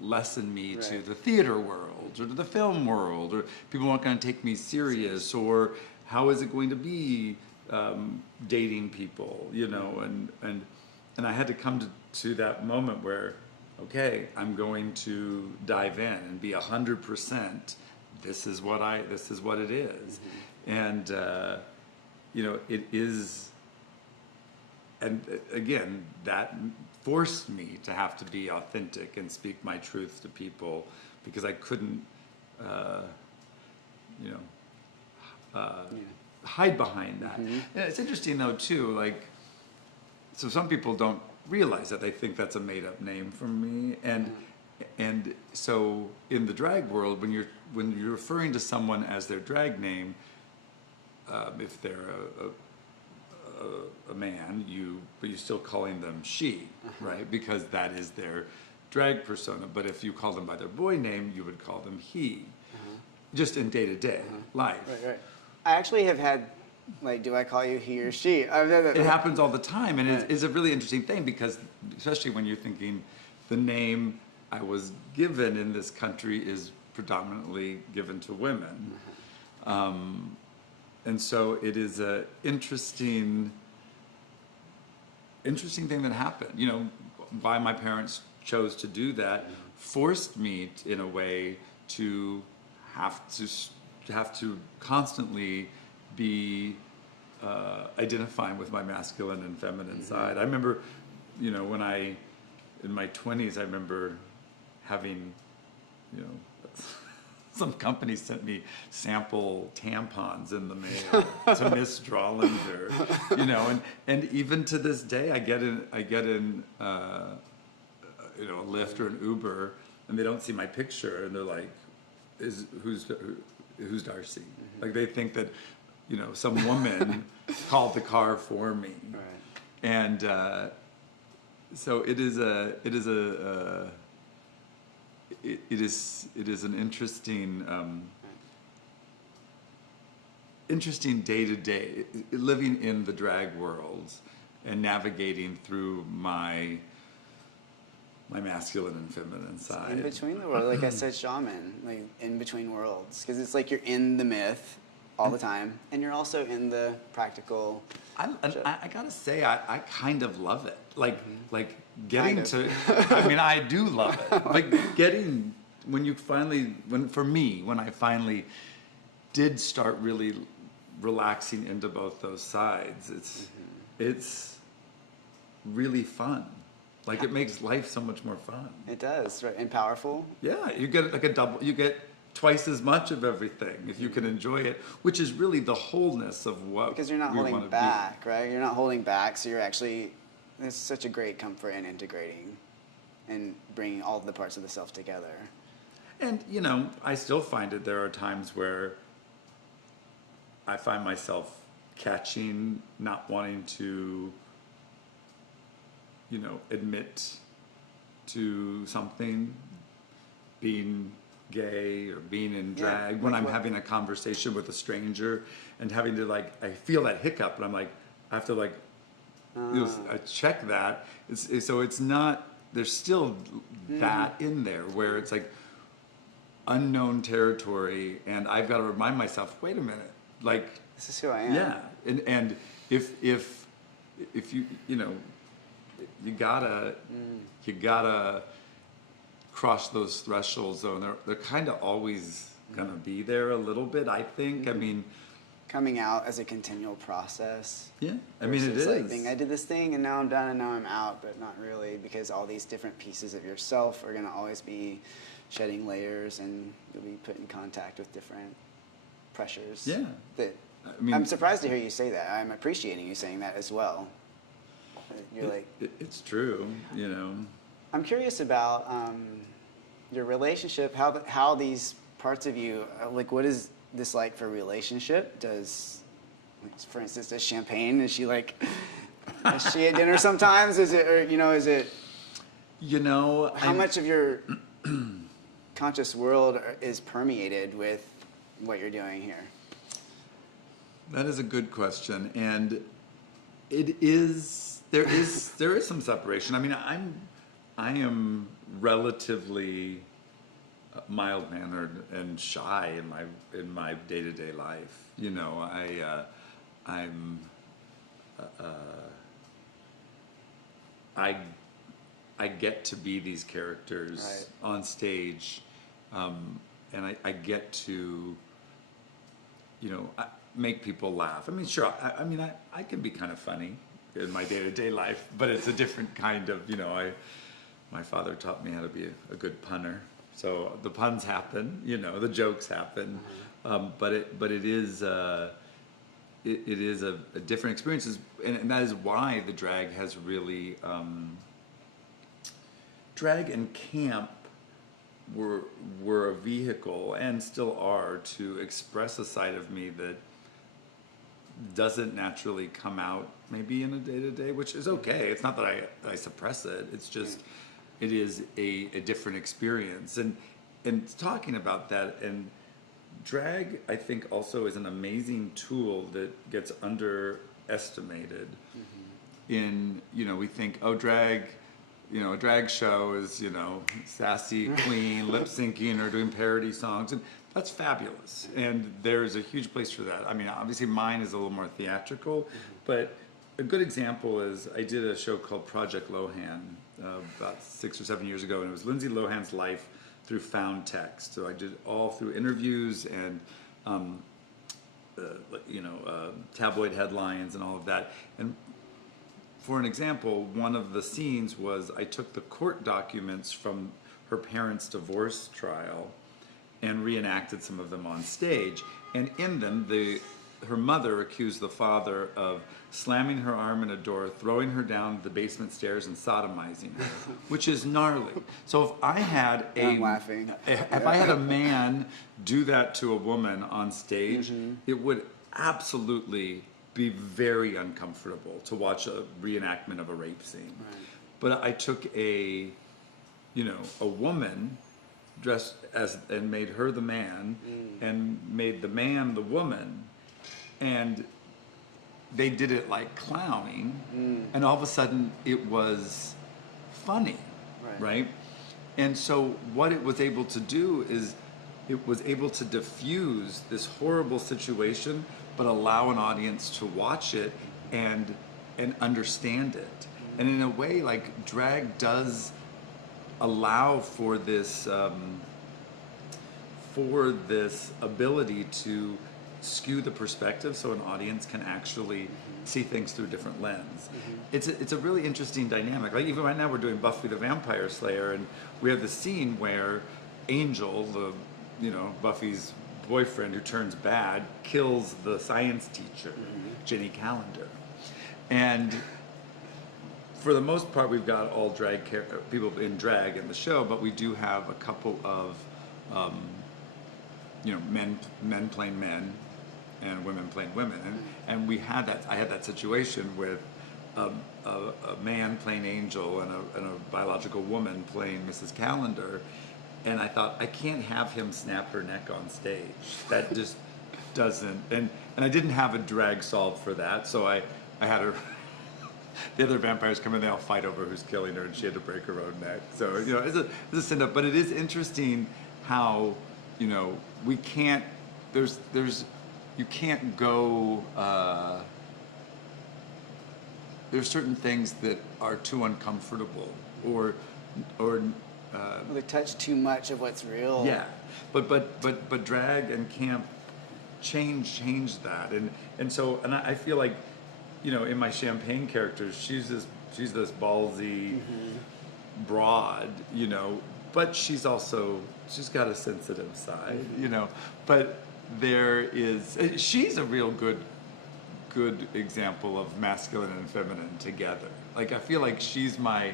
lessen me to the theater world or to the film world, or people aren't going to take me serious, or how is it going to be dating people, you know? And I had to come to that moment where, okay, I'm going to dive in and be 100%. This is what it is. And you know, it is. And again, that forced me to have to be authentic and speak my truth to people, because I couldn't, you know, hide behind that. And it's interesting though too, like, so some people don't realize that. They think that's a made-up name for me, and so in the drag world, when you're referring to someone as their drag name, if they're a man, but you're still calling them she, right? Because that is their drag persona. But if you call them by their boy name, you would call them he, just in day-to-day life. Right. I actually have had, like, do I call you he or she? It happens all the time, and it's a really interesting thing, because especially when you're thinking the name I was given in this country is predominantly given to women. And so it is a interesting thing that happened. You know, why my parents chose to do that forced me in a way to have to constantly be identifying with my masculine and feminine side. I remember, you know, when in my 20s, I remember having, you know, some company sent me sample tampons in the mail to Miss Drollinger, you know, and even to this day, I get in, you know, a Lyft or an Uber, and they don't see my picture, and they're like, who's Darcy? Like, they think that, you know, some woman called the car for me, and so it is an interesting day-to-day living in the drag world and navigating through my masculine and feminine side. In between the world, like I said, shaman, like in between worlds, because it's like you're in the myth all the time, and you're also in the practical. I gotta say, I kind of love it. Like getting Kind to. I mean, I do love it. Like getting when I finally did start really relaxing into both those sides. It's really fun. Like, it makes life so much more fun. It does, right? And powerful. Yeah, you get like you get twice as much of everything if you can enjoy it, which is really the wholeness of what. Because you're not holding back, right? You're not holding back, so you're actually. There's such a great comfort in integrating, and bringing all the parts of the self together. And you know, I still find it. There are times where I find myself catching, not wanting to, you know, admit to something being gay or being in Yeah, drag when I'm having a conversation with a stranger and having to like, I feel that hiccup and I'm like, I have to like, I check that. So it's not, there's still that in there where it's like unknown territory and I've got to remind myself, wait a minute, like, This is who I am. yeah. And if you know, you gotta cross those thresholds though, and they're kind of always gonna be there a little bit, I think. I mean, Coming out as a continual process. yeah, I mean it versus, is. like, being, I did this thing and now I'm done and now I'm out, but not really, because all these different pieces of yourself are going to always be shedding layers, and you'll be put in contact with different pressures. Yeah. That, I mean, I'm surprised to hear you say that. I'm appreciating you saying that as well. You're like, it's true, you know. I'm curious about your relationship, how these parts of you, like, what is this like for relationship? Does, for instance, does Champagne, is she like, is she at dinner sometimes? Is it, or, you know, is it, You know, how much of your conscious world is permeated with what you're doing here? that is a good question, and it is there is some separation. I mean, I am relatively mild mannered and shy in my day-to-day life. You know, I get to be these characters on stage, and I get to, you know, make people laugh. I mean, sure, I mean, I can be kind of funny in my day-to-day life, but it's a different kind of, you know, my father taught me how to be a good punner. So the puns happen, you know, the jokes happen, but it is a different experience, and that is why the drag has really drag and camp were a vehicle and still are to express a side of me that doesn't naturally come out maybe in a day-to-day, which is okay. It's not that I suppress it. It's just it is a different experience. And talking about that, and drag, I think, also is an amazing tool that gets underestimated. In, you know, we think, oh, drag, you know, a drag show is, you know, sassy queen lip syncing or doing parody songs, and that's fabulous. And there's a huge place for that. I mean, obviously mine is a little more theatrical, but a good example is I did a show called Project Lohan about 6 or 7 years ago, and it was Lindsay Lohan's life through found text. So I did all through interviews and tabloid headlines and all of that. And for an example, one of the scenes was I took the court documents from her parents' divorce trial and reenacted some of them on stage. And in them, her mother accused the father of slamming her arm in a door, throwing her down the basement stairs, and sodomizing her, which is gnarly. So if I had I'm laughing. If I had a man do that to a woman on stage, it would absolutely be very uncomfortable to watch a reenactment of a rape scene. Right. But I took a woman dressed as, and made her the man, and made the man the woman, and they did it like clowning, and all of a sudden it was funny, right? And so what it was able to do is it was able to diffuse this horrible situation, but allow an audience to watch it and understand it. And in a way, like, drag does allow for this ability to skew the perspective so an audience can actually see things through a different lens. It's a really interesting dynamic. Like, even right now we're doing Buffy the Vampire Slayer, and we have this scene where Angel, Buffy's boyfriend who turns bad, kills the science teacher, Jenny Calendar. And for the most part, we've got all drag people in drag in the show, but we do have a couple of men playing men and women playing women, and we had that. I had that situation with a man playing Angel and a biological woman playing Mrs. Calendar, and I thought, I can't have him snap her neck on stage. That just doesn't, and I didn't have a drag solve for that, so I had her, the other vampires come in, they all fight over who's killing her, and she had to break her own neck. So, you know, it's a send-up, but it is interesting how, you know, we can't, you can't go, there's certain things that are too uncomfortable, or They touch too much of what's real. yeah, but drag and camp change that, and so I feel like, you know, in my Champagne characters, she's this ballsy broad, you know, but she's got a sensitive side, you know, but she's a real good example of masculine and feminine together. Like, I feel like she's my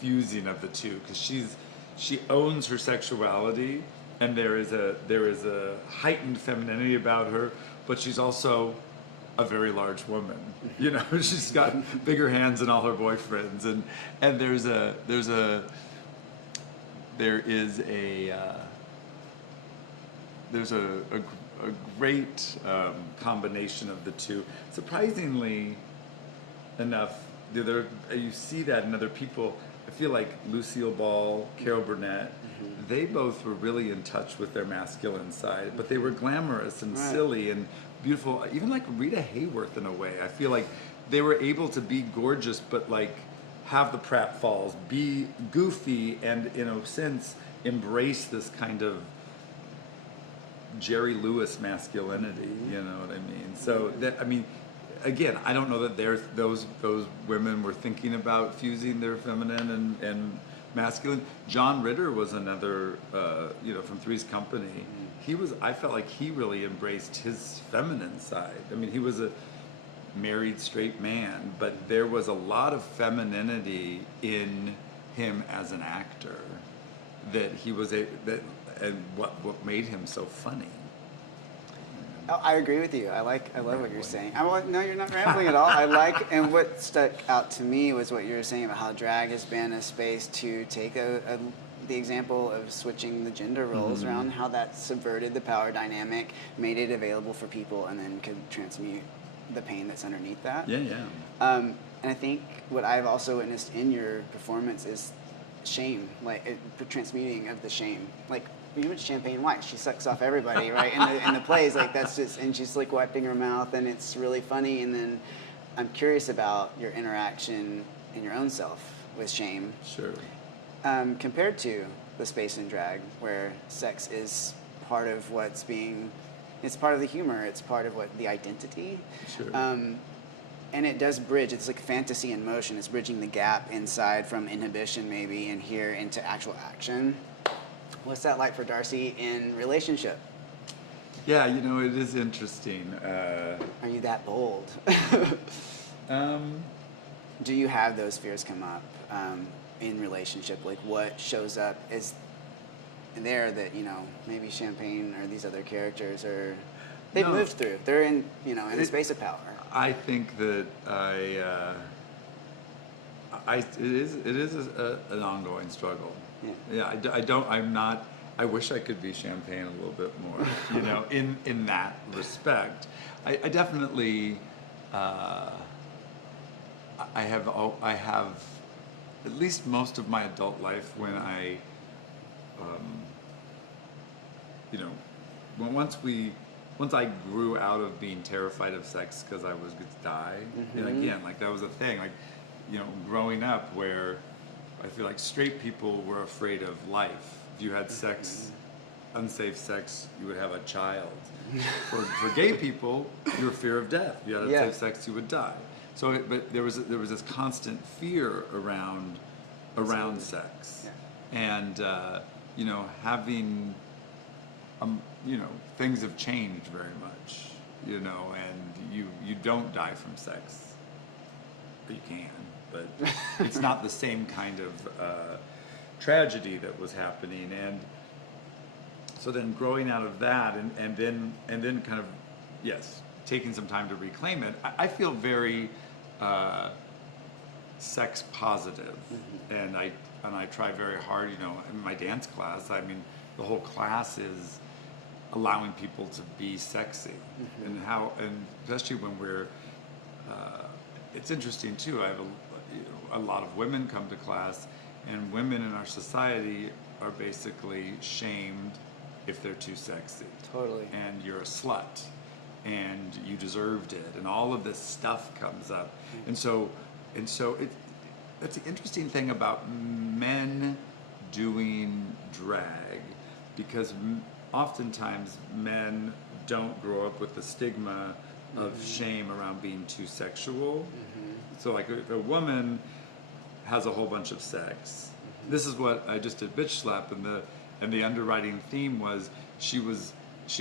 fusing of the two, because she owns her sexuality, and there is a heightened femininity about her, but she's also a very large woman. You know, she's got bigger hands than all her boyfriends, and there is a great combination of the two. Surprisingly enough, you see that in other people. I feel like Lucille Ball, Carol Burnett, they both were really in touch with their masculine side, but they were glamorous and silly and beautiful. Even like Rita Hayworth, in a way. I feel like they were able to be gorgeous, but like have the pratfalls, be goofy, and in a sense embrace this kind of Jerry Lewis masculinity. You know what I mean? So that, I mean, again, I don't know that those women were thinking about fusing their feminine and masculine. John Ritter was another, you know, from Three's Company. I felt like he really embraced his feminine side. I mean, he was a married straight man, but there was a lot of femininity in him as an actor that he was and what made him so funny. Oh, I agree with you. I love what you're saying. No, you're not rambling at all. And what stuck out to me was what you were saying about how drag has been a space to take the example of switching the gender roles around, how that subverted the power dynamic, made it available for people, and then could transmute the pain that's underneath that. Yeah. And I think what I've also witnessed in your performance is shame, like the transmuting of the shame. Like, you mentioned Champagne White, she sucks off everybody, right? In the plays, like that's just, and she's like wiping her mouth, and it's really funny. And then I'm curious about your interaction in your own self with shame. Sure. Compared to the space in drag, where sex is part of it's part of the humor, it's part of the identity. Sure. And it does bridge, it's like fantasy in motion, it's bridging the gap inside from inhibition maybe and here into actual action. What's that like for Darcy in relationship? Yeah, you know, it is interesting. Are you that bold? Do you have those fears come up in relationship? Like, what shows up is there that, you know, maybe Champagne or these other characters they've moved through. They're in, you know, in the space of power. I think that it is an ongoing struggle. Yeah. I wish I could be Champagne a little bit more, you know, in that respect. I definitely, I have at least most of my adult life when I, you know, once I grew out of being terrified of sex because I was going to die, and again, like that was a thing, like, you know, growing up where I feel like straight people were afraid of life. If you had sex, unsafe sex, you would have a child. For gay people, your fear of death. If you had unsafe sex, you would die. So, but there was this constant fear around sex, and you know, having you know, things have changed very much. You know, and you don't die from sex. You can, but it's not the same kind of tragedy that was happening, and so then growing out of that, and then kind of taking some time to reclaim it. I feel very sex positive, and I try very hard. You know, in my dance class, I mean, the whole class is allowing people to be sexy, and especially when we're. It's interesting too. I have a lot of women come to class, and women in our society are basically shamed if they're too sexy. Totally. And you're a slut, and you deserved it, and all of this stuff comes up, and so that's the interesting thing about men doing drag, because oftentimes men don't grow up with the stigma of shame around being too sexual. So like if a woman has a whole bunch of sex, this is what I just did bitch slap, and the underwriting theme was she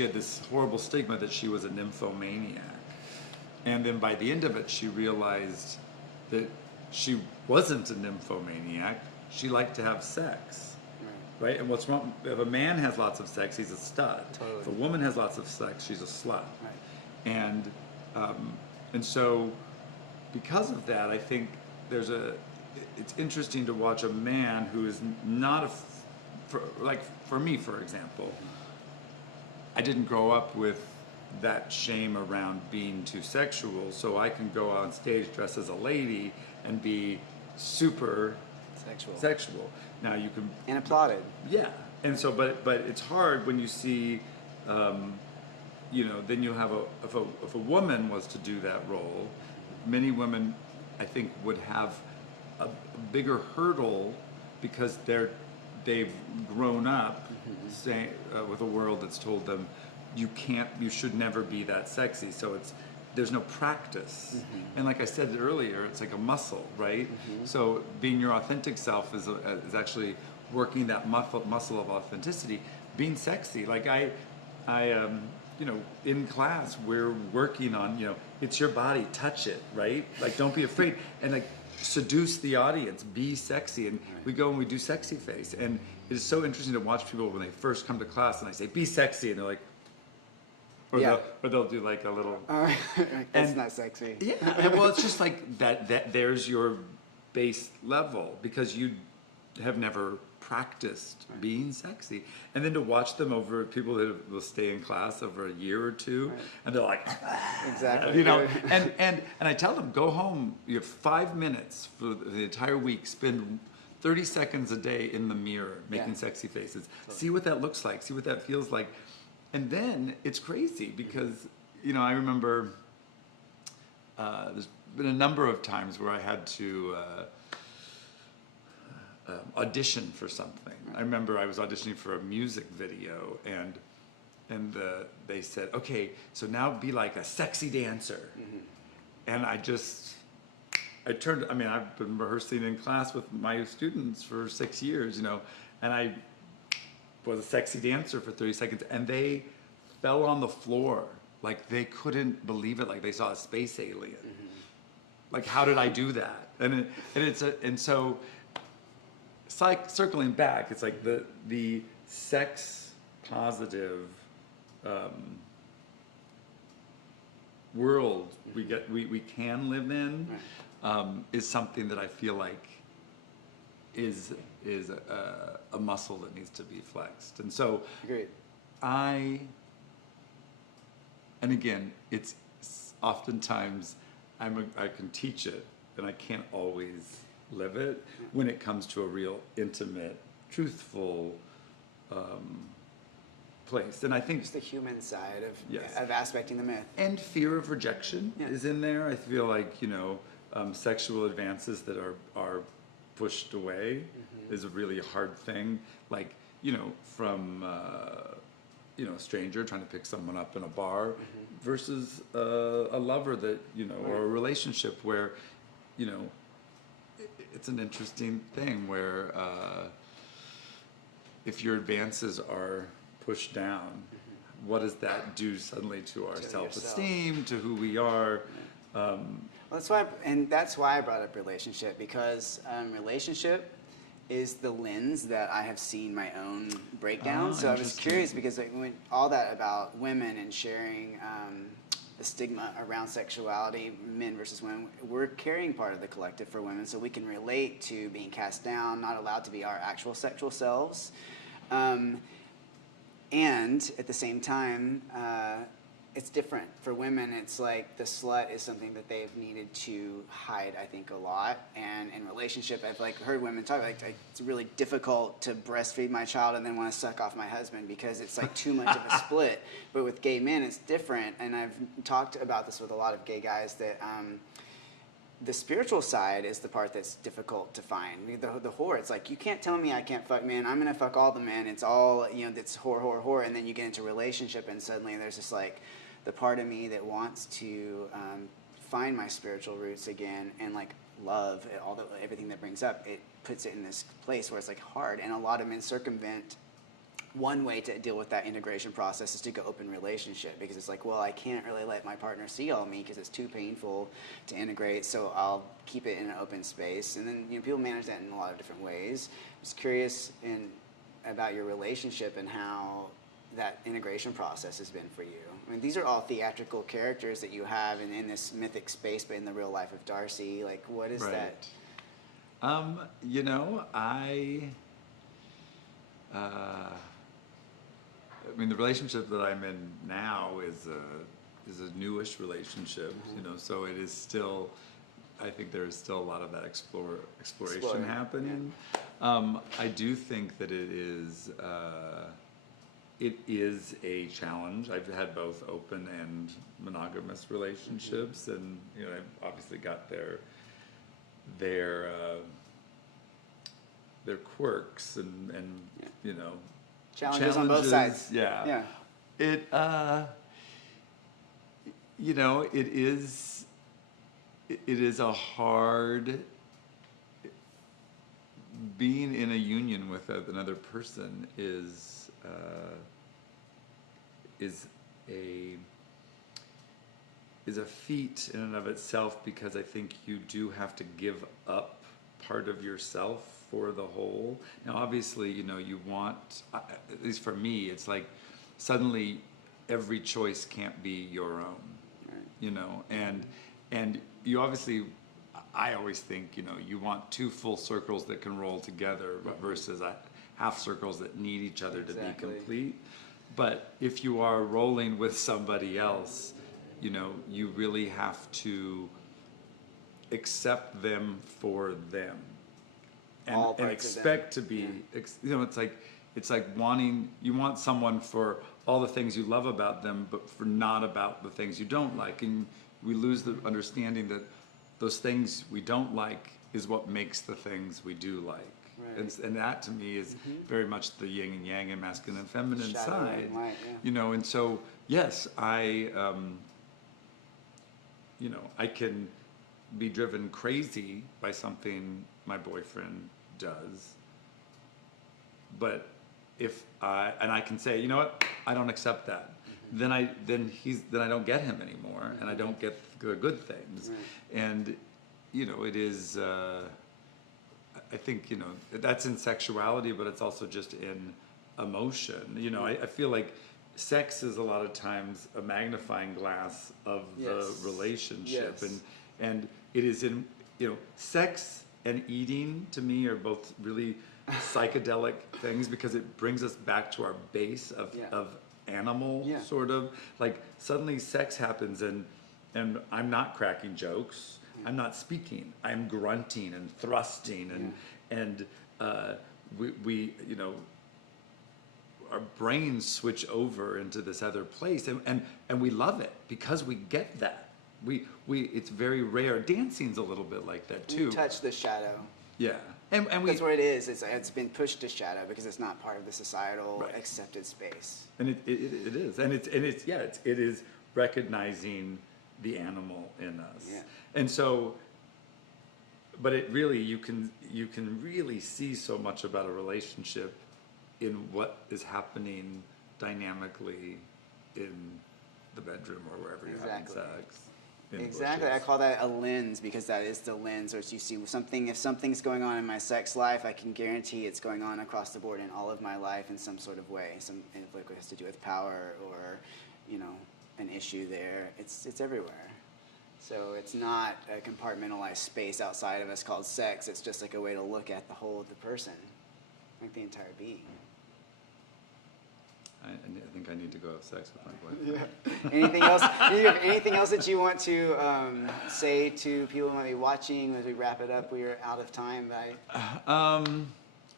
had this horrible stigma that she was a nymphomaniac, and then by the end of it she realized that she wasn't a nymphomaniac. She liked to have sex, right? And what's wrong if a man has lots of sex, he's a stud. Totally. If a woman has lots of sex, she's a slut. Right. And so because of that, I think it's interesting to watch a man who is not for me, for example, I didn't grow up with that shame around being too sexual, so I can go on stage dressed as a lady and be super sexual. Now you can And applauded. yeah, and so but it's hard when you see, you know, then you have if a woman was to do that role, many women I think would have a bigger hurdle because they've grown up with a world that's told them you should never be that sexy. So there's no practice. And like I said earlier, it's like a muscle, right? So being your authentic self is actually working that muscle of authenticity. Being sexy, like I you know, in class we're working on, you know, it's your body, touch it, right? Like don't be afraid, and like seduce the audience, be sexy, and we go and we do sexy face, and it is so interesting to watch people when they first come to class and I say be sexy, and they're like, or they'll do like a little, that's not sexy. yeah, well it's just like that there's your base level because you have never practiced being sexy, and then to watch them over people that will stay in class over a year or two, and they're like, exactly, you know, and I tell them, go home, you have 5 minutes for the entire week, spend 30 seconds a day in the mirror making sexy faces, see what that looks like, see what that feels like, and then it's crazy because, you know, I remember there's been a number of times where I had to audition for something. I remember I was auditioning for a music video, and they said, okay, so now be like a sexy dancer. And I turned, I mean, I've been rehearsing in class with my students for 6 years, you know, and I was a sexy dancer for 30 seconds, and they fell on the floor. Like they couldn't believe it, like they saw a space alien. Like, how did I do that? And so it's like circling back, it's like the sex positive world we can live in is something that I feel like is a muscle that needs to be flexed. And so Agreed. and again, it's oftentimes I can teach it, and I can't always live it when it comes to a real intimate, truthful place. And I think Just the human side Yes. of aspecting the myth. and fear of rejection Yeah. is in there. I feel like, you know, sexual advances that are pushed away is a really hard thing. Like, you know, from you know, a stranger trying to pick someone up in a bar versus a lover that, you know, or a relationship where, you know, it's an interesting thing where if your advances are pushed down, what does that do suddenly to our self-esteem, to who we are? Well, that's why I brought up relationship, because relationship is the lens that I have seen my own breakdown. So I was curious because like when all that about women and sharing the stigma around sexuality, men versus women. We're carrying part of the collective for women, so we can relate to being cast down, not allowed to be our actual sexual selves. And at the same time, it's different. For women, it's like the slut is something that they've needed to hide, I think, a lot. And in relationship, I've like heard women talk like it's really difficult to breastfeed my child and then want to suck off my husband because it's like too much of a split. But with gay men, it's different. And I've talked about this with a lot of gay guys that the spiritual side is the part that's difficult to find. The whore, it's like, you can't tell me I can't fuck men. I'm going to fuck all the men. It's all, it's whore. And then you get into relationship and suddenly there's this like, the part of me that wants to find my spiritual roots again and like love, everything that brings up, it puts it in this place where it's like hard. And a lot of men circumvent. One way to deal with that integration process is to go open relationship, because it's like, well, I can't really let my partner see all me because it's too painful to integrate, so I'll keep it in an open space. And then people manage that in a lot of different ways. I'm just curious about your relationship and how that integration process has been for you. I mean, these are all theatrical characters that you have in this mythic space, but in the real life of Darcy, like, what is that? I mean, the relationship that I'm in now is a newish relationship, so it is still, I think there is still a lot of that exploration happening. Yeah. I do think that it is a challenge. I've had both open and monogamous relationships, and I've obviously got their quirks and challenges on both sides. Yeah. It is a hard, being in a union with another person is a feat in and of itself, because I think you do have to give up part of yourself for the whole. Now, obviously, you want, at least for me, it's like suddenly every choice can't be your own, and you obviously, I always think, you want two full circles that can roll together versus half circles that need each other to be complete. But if you are rolling with somebody else, you really have to accept them for them. And expect to be, it's like you want someone for all the things you love about them, but for not about the things you don't like. And we lose the understanding that those things we don't like is what makes the things we do like. Right. And that to me is very much the yin and yang and masculine and feminine side. And light, and so, yes, I can be driven crazy by something my boyfriend does, but I can say, I don't accept that. Then I don't get him anymore, and I don't get the good things. Right. And it is. I think that's in sexuality, but it's also just in emotion. I feel like sex is a lot of times a magnifying glass of the relationship, and it is in sex and eating to me are both really psychedelic things, because it brings us back to our base of animal sort of, like suddenly sex happens and I'm not cracking jokes, I'm not speaking, I'm grunting and thrusting and we our brains switch over into this other place, and we love it because we get that. We it's very rare. Dancing's a little bit like that too. You touch the shadow. Yeah. And that's what it is. It's been pushed to shadow because it's not part of the societal accepted space. And it is. And it is recognizing the animal in us. Yeah. And so, but it really, you can really see so much about a relationship in what is happening dynamically in the bedroom or wherever you're having sex. Exactly. I call that a lens, because that is the lens, or you see something. If something's going on in my sex life, I can guarantee it's going on across the board in all of my life in some sort of way. It has to do with power or, an issue there. It's everywhere. So it's not a compartmentalized space outside of us called sex. It's just like a way to look at the whole of the person, like the entire being. I think I need to go have sex with my boyfriend. Yeah. Anything else? Do you have anything else that you want to say to people who might be watching as we wrap it up? We are out of time.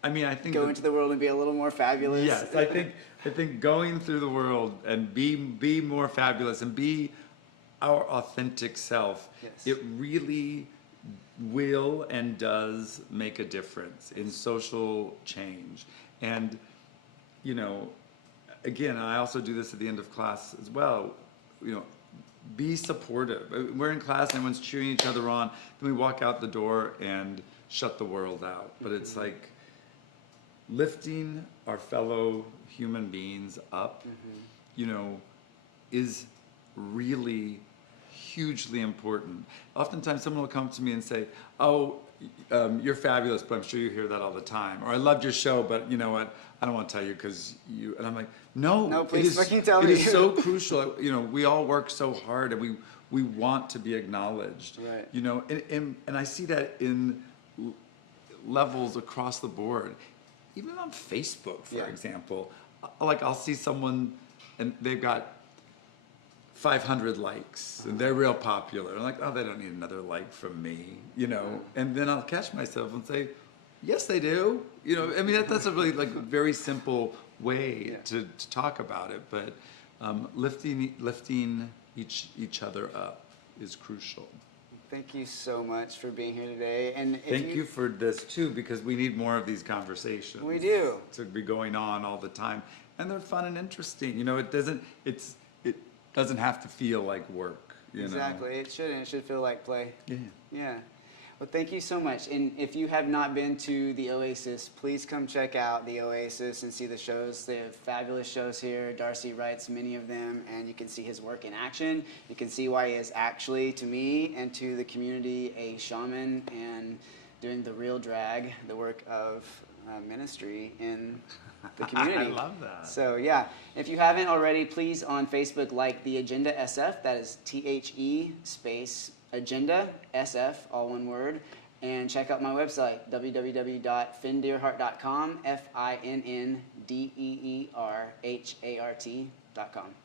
I mean, I think Go into the world and be a little more fabulous. Yes, I think going through the world and be more fabulous and be our authentic self. Yes. It really will and does make a difference in social change. And you know, again, I also do this at the end of class as well. You know, be supportive. We're in class and everyone's cheering each other on. Then we walk out the door and shut the world out. But it's like lifting our fellow human beings up, you know, is really hugely important. Oftentimes someone will come to me and say, oh, you're fabulous, but I'm sure you hear that all the time. Or I loved your show, but you know what? I don't want to tell you because you, and I'm like, no, please fucking tell me. It is so crucial. You know, we all work so hard and we want to be acknowledged. Right. You know, and I see that in levels across the board. Even on Facebook, for example, like I'll see someone and they've got 500 likes and they're real popular. I'm like, oh, they don't need another like from me, you know. And then I'll catch myself and say, yes, they do. You know, I mean, that's a really like very simple way to talk about it. But lifting each other up is crucial. Thank you so much for being here today. And if Thank you for this too, because we need more of these conversations. We do. To be going on all the time, and they're fun and interesting. You know, it doesn't have to feel like work. You Exactly. know? It shouldn't. It should feel like play. Yeah. Yeah. Well, thank you so much. And if you have not been to the Oasis, please come check out the Oasis and see the shows. They have fabulous shows here. Darcy writes many of them, and you can see his work in action. You can see why he is actually, to me and to the community, a shaman and doing the real drag, the work of ministry in the community. I love that. So yeah, if you haven't already, please on Facebook like The Agenda SF. That is THE space Agenda SF, all one word. And check out my website, www.finndeerhart.com, FINNDEERHART.com.